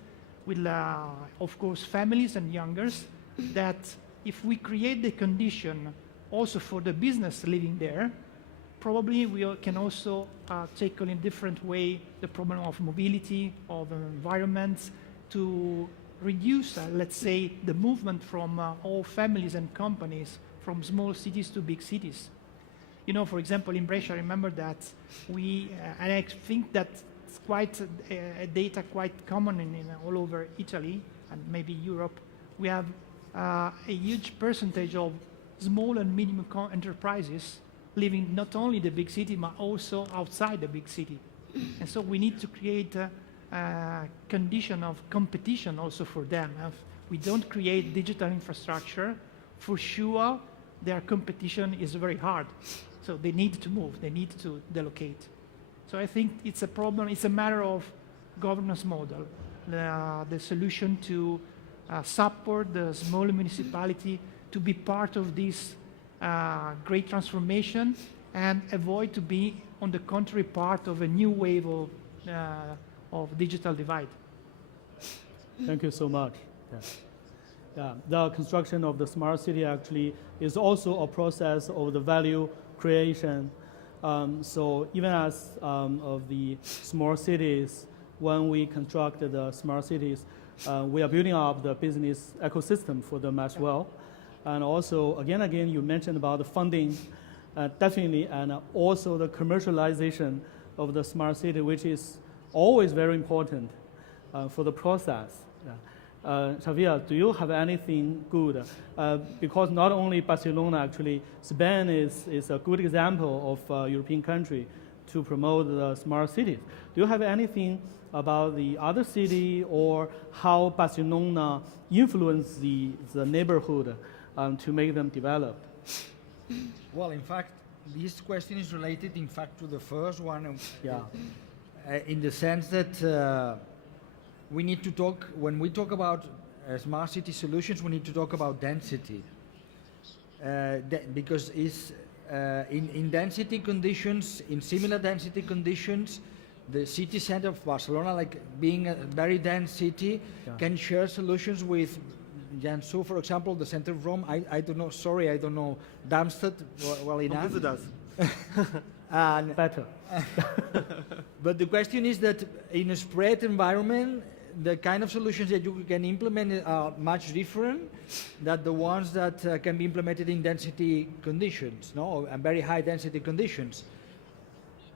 with of course families and youngers, that if we create the condition also for the business living there, probably we can also tackle in a different way the problem of mobility, of environments, to reduce, let's say, the movement from all families and companies from small cities to big cities. You know, for example, in Brescia, I remember that and I think that it's quite a data quite common in all over Italy and maybe Europe. We have a huge percentage of small and medium enterprises living not only in the big city, but also outside the big city. And so we need to create a condition of competition also for them. If we don't create digital infrastructure, for sure, their competition is very hard. So they need to move, they need to delocate. So I think it's a problem, it's a matter of governance model. The solution to support the small municipality to be part of this great transformation and avoid to be, on the contrary, part of a new wave of digital divide. Thank you so much. Yeah, the construction of the smart city actually is also a process of the value creation. So even as of the small cities, when we construct the smart cities, we are building up the business ecosystem for them as well. And also, again, you mentioned about the funding, definitely, and also the commercialization of the smart city, which is always very important for the process. Xavier, do you have anything good? Because not only Barcelona, actually, Spain is a good example of a European country to promote the smart cities. Do you have anything about the other city or how Barcelona influenced the neighborhood to make them develop? Well, in fact, this question is related, in fact, to the first one. Yeah. In the sense that we need to talk, when we talk about smart city solutions, we need to talk about density. Because it's, in density conditions, in similar density conditions, the city center of Barcelona, like being a very dense city, can share solutions with Jiangsu, for example, the center of Rome. I don't know, sorry, I don't know Darmstadt well enough. Visit us. And Better. but the question is that in a spread environment, the kind of solutions that you can implement are much different than the ones that can be implemented in density conditions, no, and very high density conditions.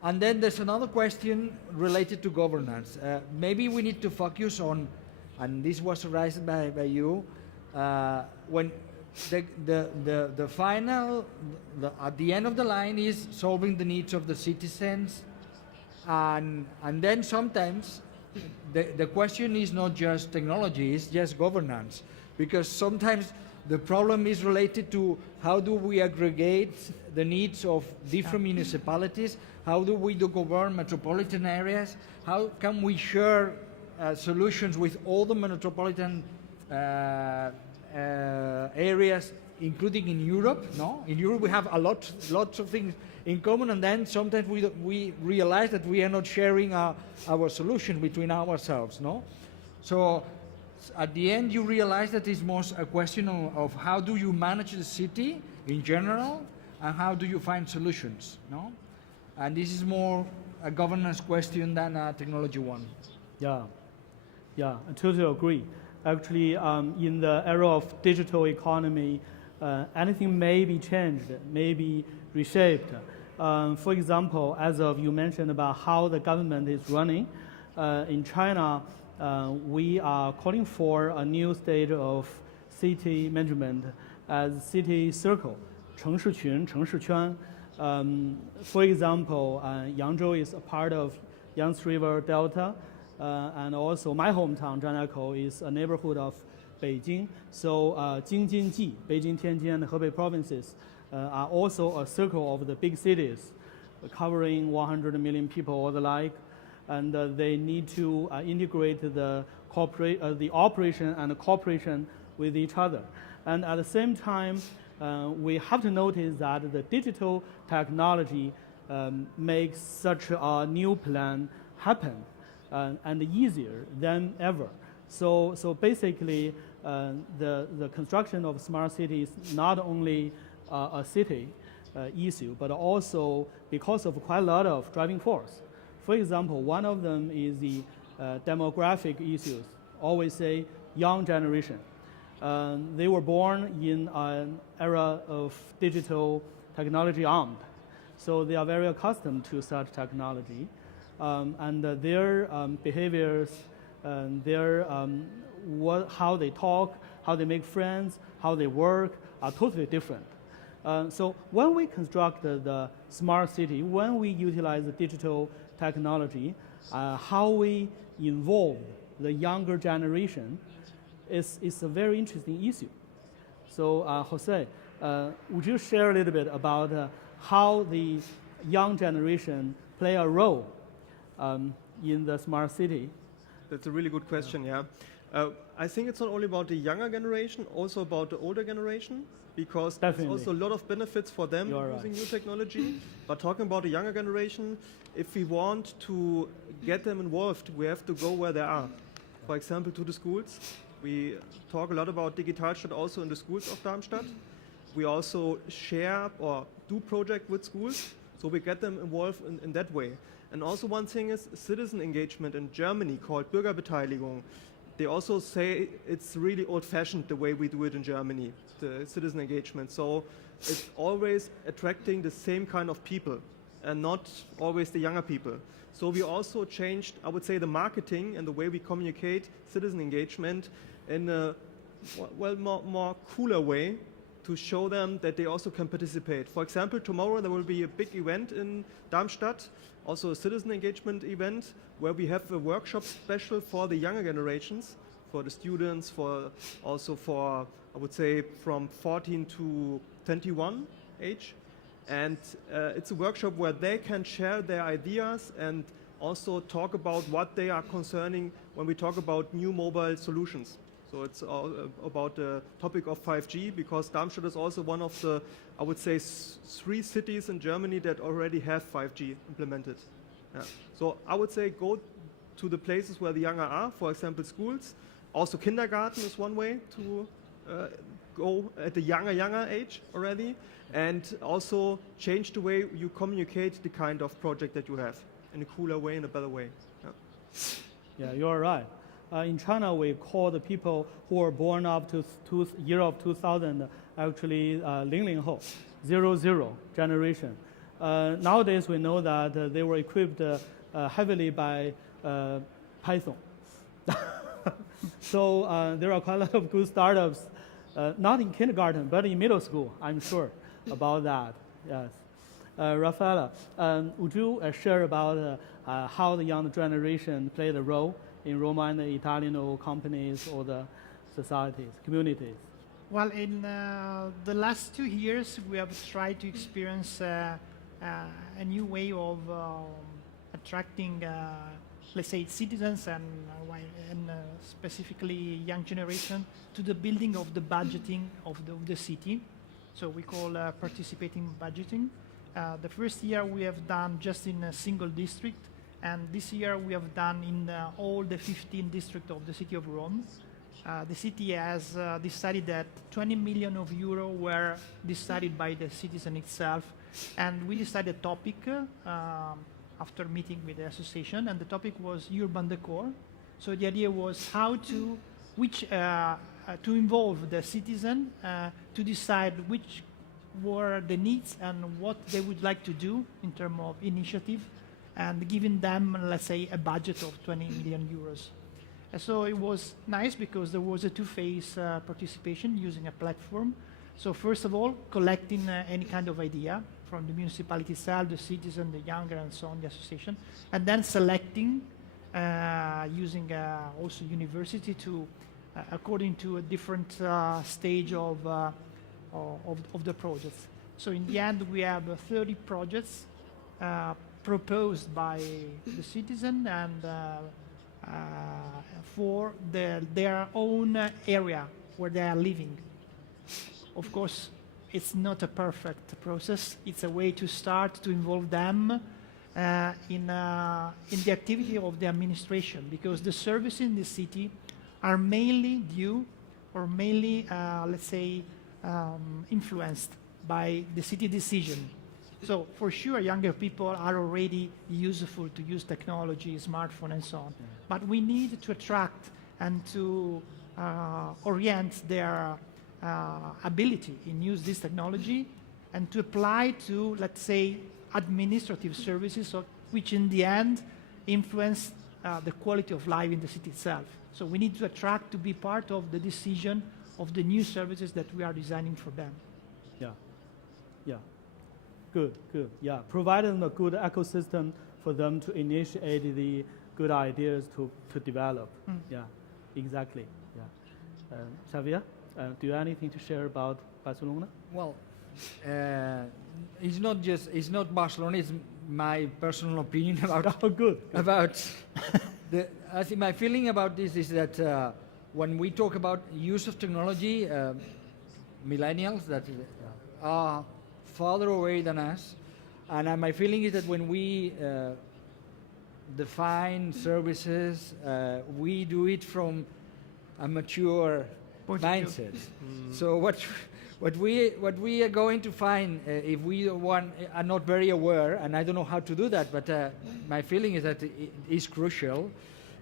And then there's another question related to governance. Maybe we need to focus on, and this was raised by you, when the final, at the end of the line is solving the needs of the citizens, and then sometimes the question is not just technology, it's just governance, because sometimes the problem is related to how do we aggregate the needs of different municipalities, how do we govern metropolitan areas, how can we share solutions with all the metropolitan areas, including in Europe. No, in Europe we have lots of things in common, and then sometimes we realize that we are not sharing our solution between ourselves. No, so at the end you realize that it's more a question of how do you manage the city in general, and how do you find solutions. No, and this is more a governance question than a technology one. Yeah, I totally agree. Actually, in the era of digital economy, anything may be changed, may be reshaped. For example, as of you mentioned about how the government is running, in China, we are calling for a new state of city management as city circle, 城市群, 城市圈. For example, Yangzhou is a part of Yangtze River Delta. And also my hometown, Zhangjiakou, is a neighborhood of Beijing. So Jing-Jin-Ji, Beijing, Tianjin, and Hebei provinces are also a circle of the big cities, covering 100 million people or the like. And they need to integrate the operation and the cooperation with each other. And at the same time, we have to notice that the digital technology makes such a new plan happen. And easier than ever. So basically, the construction of smart cities is not only a city issue, but also because of quite a lot of driving force. For example, one of them is the demographic issues. Always say young generation. They were born in an era of digital technology armed. So they are very accustomed to such technology. and their behaviors, how they talk, how they make friends, how they work are totally different. So when we construct the smart city, when we utilize the digital technology, how we involve the younger generation is a very interesting issue. So Jose, would you share a little bit about how the young generation play a role in the smart city? That's a really good question, yeah. I think it's not only about the younger generation, also about the older generation, because Definitely. there's also a lot of benefits for them You're using right. new technology. But talking about the younger generation, if we want to get them involved, we have to go where they are. For example, to the schools. We talk a lot about Digitalstadt also in the schools of Darmstadt. We also share or do project with schools, so we get them involved in that way. And also one thing is citizen engagement in Germany called Bürgerbeteiligung. They also say it's really old-fashioned the way we do it in Germany, the citizen engagement. So it's always attracting the same kind of people and not always the younger people. So we also changed, I would say, the marketing and the way we communicate citizen engagement in a more cooler way to show them that they also can participate. For example, tomorrow there will be a big event in Darmstadt, also a citizen engagement event, where we have a workshop special for the younger generations, for the students, also for, I would say, from 14 to 21 age. And it's a workshop where they can share their ideas and also talk about what they are concerning when we talk about new mobile solutions. So it's all about the topic of 5G, because Darmstadt is also one of the, I would say, 3 cities in Germany that already have 5G implemented. Yeah. So I would say go to the places where the younger are, for example, schools. Also kindergarten is one way to go at the younger age already, and also change the way you communicate the kind of project that you have in a cooler way, in a better way. Yeah, you're right. In China, we call the people who are born up to year of 2000 actually 00后, 00 generation. Nowadays, we know that they were equipped heavily by Python. So there are quite a lot of good startups, not in kindergarten, but in middle school, I'm sure about that, yes. Rafaela, would you share about how the young generation played a role in Roma and Italiano companies or the societies, communities? Well, in the last 2 years, we have tried to experience a new way of attracting, let's say, citizens and specifically young generation to the building of the budgeting of the city. So we call participating budgeting. The first year we have done just in a single district, and this year we have done in all the 15 districts of the city of Rome. The city has decided that 20 million euro were decided by the citizen itself, and we decided a topic after meeting with the association, and the topic was urban decor. So the idea was how to involve the citizen to decide which were the needs and what they would like to do in terms of initiative, and giving them, let's say, a budget of 20 million euros. So it was nice because there was a two-phase participation using a platform. So first of all, collecting any kind of idea from the municipality itself, the citizen, the younger, and so on, the association, and then selecting using also university to, according to a different stage of the projects. So in the end, we have 30 projects proposed by the citizen and for their own area where they are living. Of course, it's not a perfect process. It's a way to start to involve them in the activity of the administration, because the services in the city are mainly due or mainly, let's say, influenced by the city decision. So for sure, younger people are already useful to use technology, smartphone, and so on. But we need to attract and to orient their ability in use this technology and to apply to, let's say, administrative services, which in the end influence the quality of life in the city itself. So we need to attract to be part of the decision of the new services that we are designing for them. Yeah, yeah, good. Yeah, provide them a good ecosystem for them to initiate the good ideas to develop. Yeah, exactly. Yeah, Xavier, do you have anything to share about Barcelona? Well, it's not Barcelona. It's my personal opinion about good. About I think my feeling about this is that when we talk about use of technology, millennials that are farther away than us, and my feeling is that when we define services, we do it from a mature mindset. So what we are going to find if we are not very aware, and I don't know how to do that, but my feeling is that it is crucial,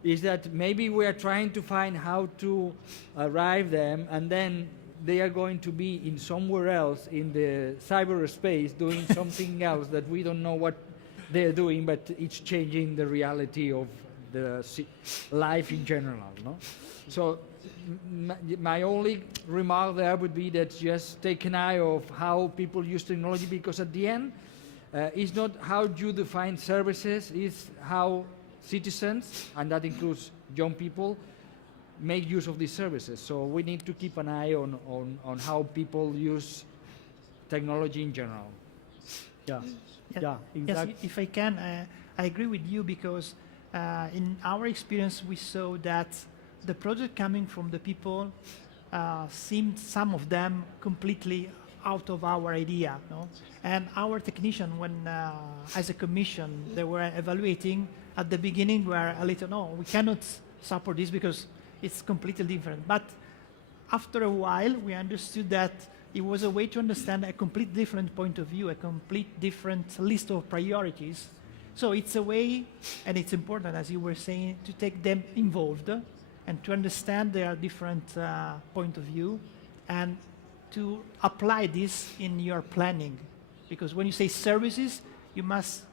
is that maybe we are trying to find how to arrive them, and then they are going to be in somewhere else in the cyberspace doing something else that we don't know what they're doing, but it's changing the reality of the life in general. No? So my only remark there would be that just take an eye of how people use technology, because at the end, it's not how you define services, it's how citizens, and that includes young people, make use of these services. So we need to keep an eye on how people use technology in general. Yeah, yeah, exactly. Yes, if I can, I agree with you, because in our experience we saw that the project coming from the people seemed, some of them, completely out of our idea. No? And our technician, when as a commission, they were evaluating, at the beginning were a little, no, we cannot support this because it's completely different. But after a while, we understood that it was a way to understand a complete different point of view, a complete different list of priorities. So it's a way, and it's important, as you were saying, to take them involved and to understand their different point of view, and to apply this in your planning. Because when you say services, you must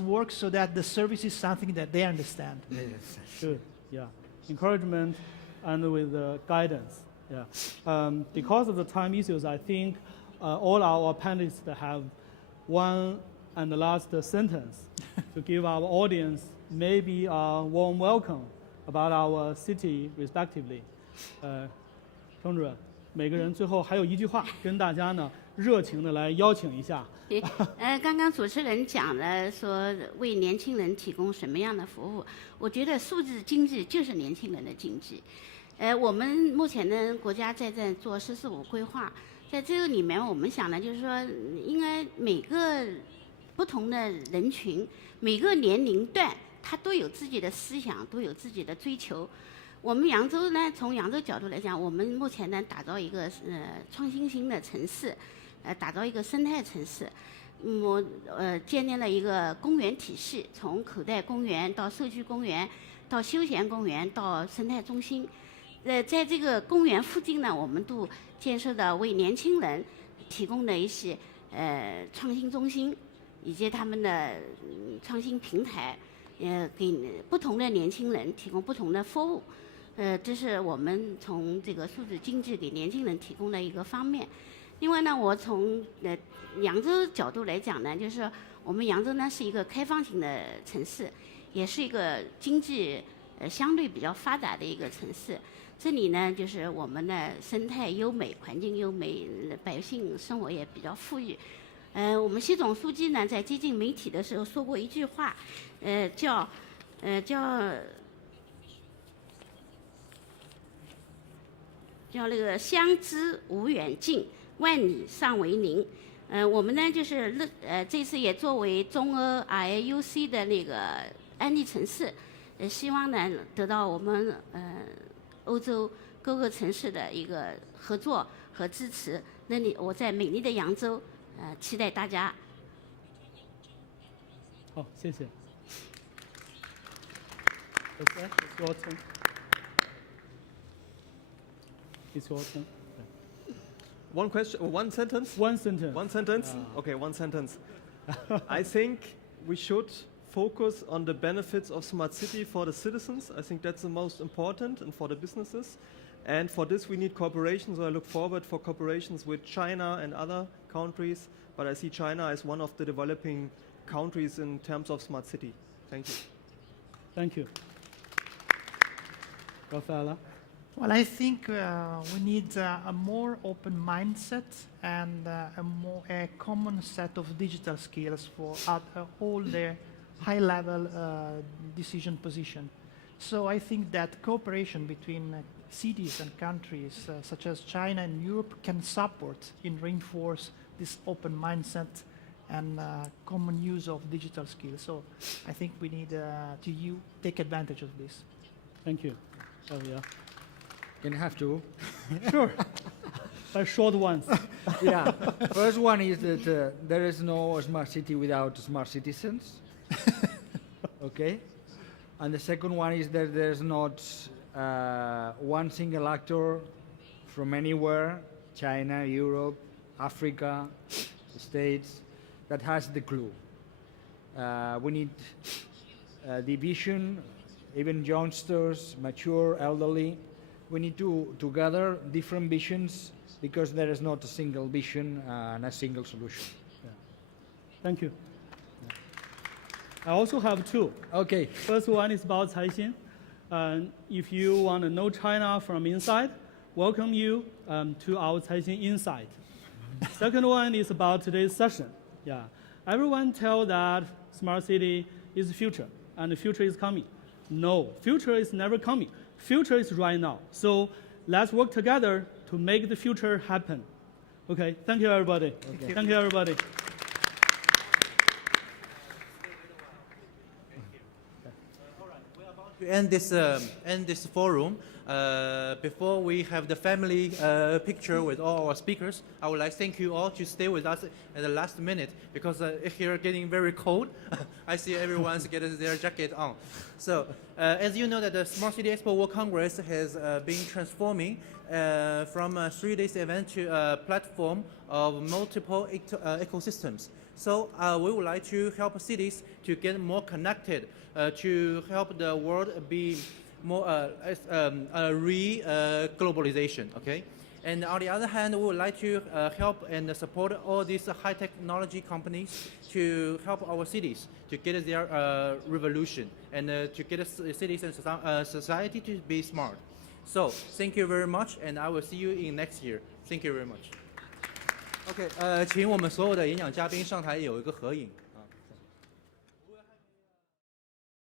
work so that the service is something that they understand. Yes. Good. Yeah. Encouragement and with guidance. Yeah. Because of the time issues, I think all our panelists have one and the last sentence to give our audience maybe a warm welcome about our city respectively. 庄主任，每个人最后还有一句话跟大家呢热情的来邀请一下。刚刚主持人讲了说为年轻人提供什么样的服务，我觉得数字经济就是年轻人的经济。我们目前呢，国家在做“十四五”规划，在这个里面，我们想呢，就是说，应该每个不同的人群，每个年龄段，他都有自己的思想，都有自己的追求。我们扬州呢，从扬州角度来讲，我们目前呢，打造一个创新型的城市，打造一个生态城市。我建立了一个公园体系，从口袋公园到社区公园，到休闲公园，到生态中心。在这个公园附近呢，我们都建设的为年轻人提供的一些创新中心，以及他们的创新平台，给不同的年轻人提供不同的服务。这是我们从这个数字经济给年轻人提供的一个方面。另外呢，我从扬州角度来讲呢，就是我们扬州呢是一个开放型的城市，也是一个经济相对比较发达的一个城市。这里呢，就是我们的生态优美，环境优美，百姓生活也比较富裕。我们习总书记呢，在接近媒体的时候说过一句话，叫那个相知无远近，万里尚为邻。我们呢，就是这次也作为中俄 RIUC 的那个安利城市，希望呢得到我们欧洲各个城市的一个合作和支持。那里我在美丽的扬州，期待大家。好，谢谢。It's your turn. It's your turn. One question, one sentence? One sentence. One sentence? Okay, one sentence. I think we should focus on the benefits of smart city for the citizens. I think that's the most important, and for the businesses. And for this, we need cooperation. So I look forward for cooperations with China and other countries. But I see China as one of the developing countries in terms of smart city. Thank you. Thank you. Rafaela? Well, I think we need a more open mindset and a common set of digital skills for all the high-level decision position. So I think that cooperation between cities and countries such as China and Europe can support and reinforce this open mindset and common use of digital skills. So I think we need to take advantage of this. Thank you. Xavier? Can I have two? Sure. But short ones. Yeah. First one is that there is no smart city without smart citizens. Okay. And the second one is that there's not one single actor from anywhere, China, Europe, Africa, the States, that has the clue. We need the vision, even youngsters, mature, elderly. We need to gather different visions because there is not a single vision and a single solution. Yeah. Thank you. I also have two. Okay. First one is about Caixin. If you want to know China from inside, welcome you to our Caixin Insight. Second one is about today's session. Yeah. Everyone tell that smart city is the future and the future is coming. No, future is never coming. Future is right now. So let's work together to make the future happen. Okay, thank you everybody. Okay. Thank you everybody. To end this forum, before we have the family picture with all our speakers, I would like to thank you all to stay with us at the last minute because here getting very cold. I see everyone's getting their jacket on. So as you know that the Smart City Expo World Congress has been transforming from a 3-day event to a platform of multiple ecosystems. So we would like to help cities to get more connected, to help the world be more globalization. Okay, and on the other hand, we would like to help and support all these high technology companies to help our cities to get their revolution and to get cities and society to be smart. So thank you very much, and I will see you in next year. Thank you very much. OK， 请我们所有的演讲嘉宾上台有一个合影。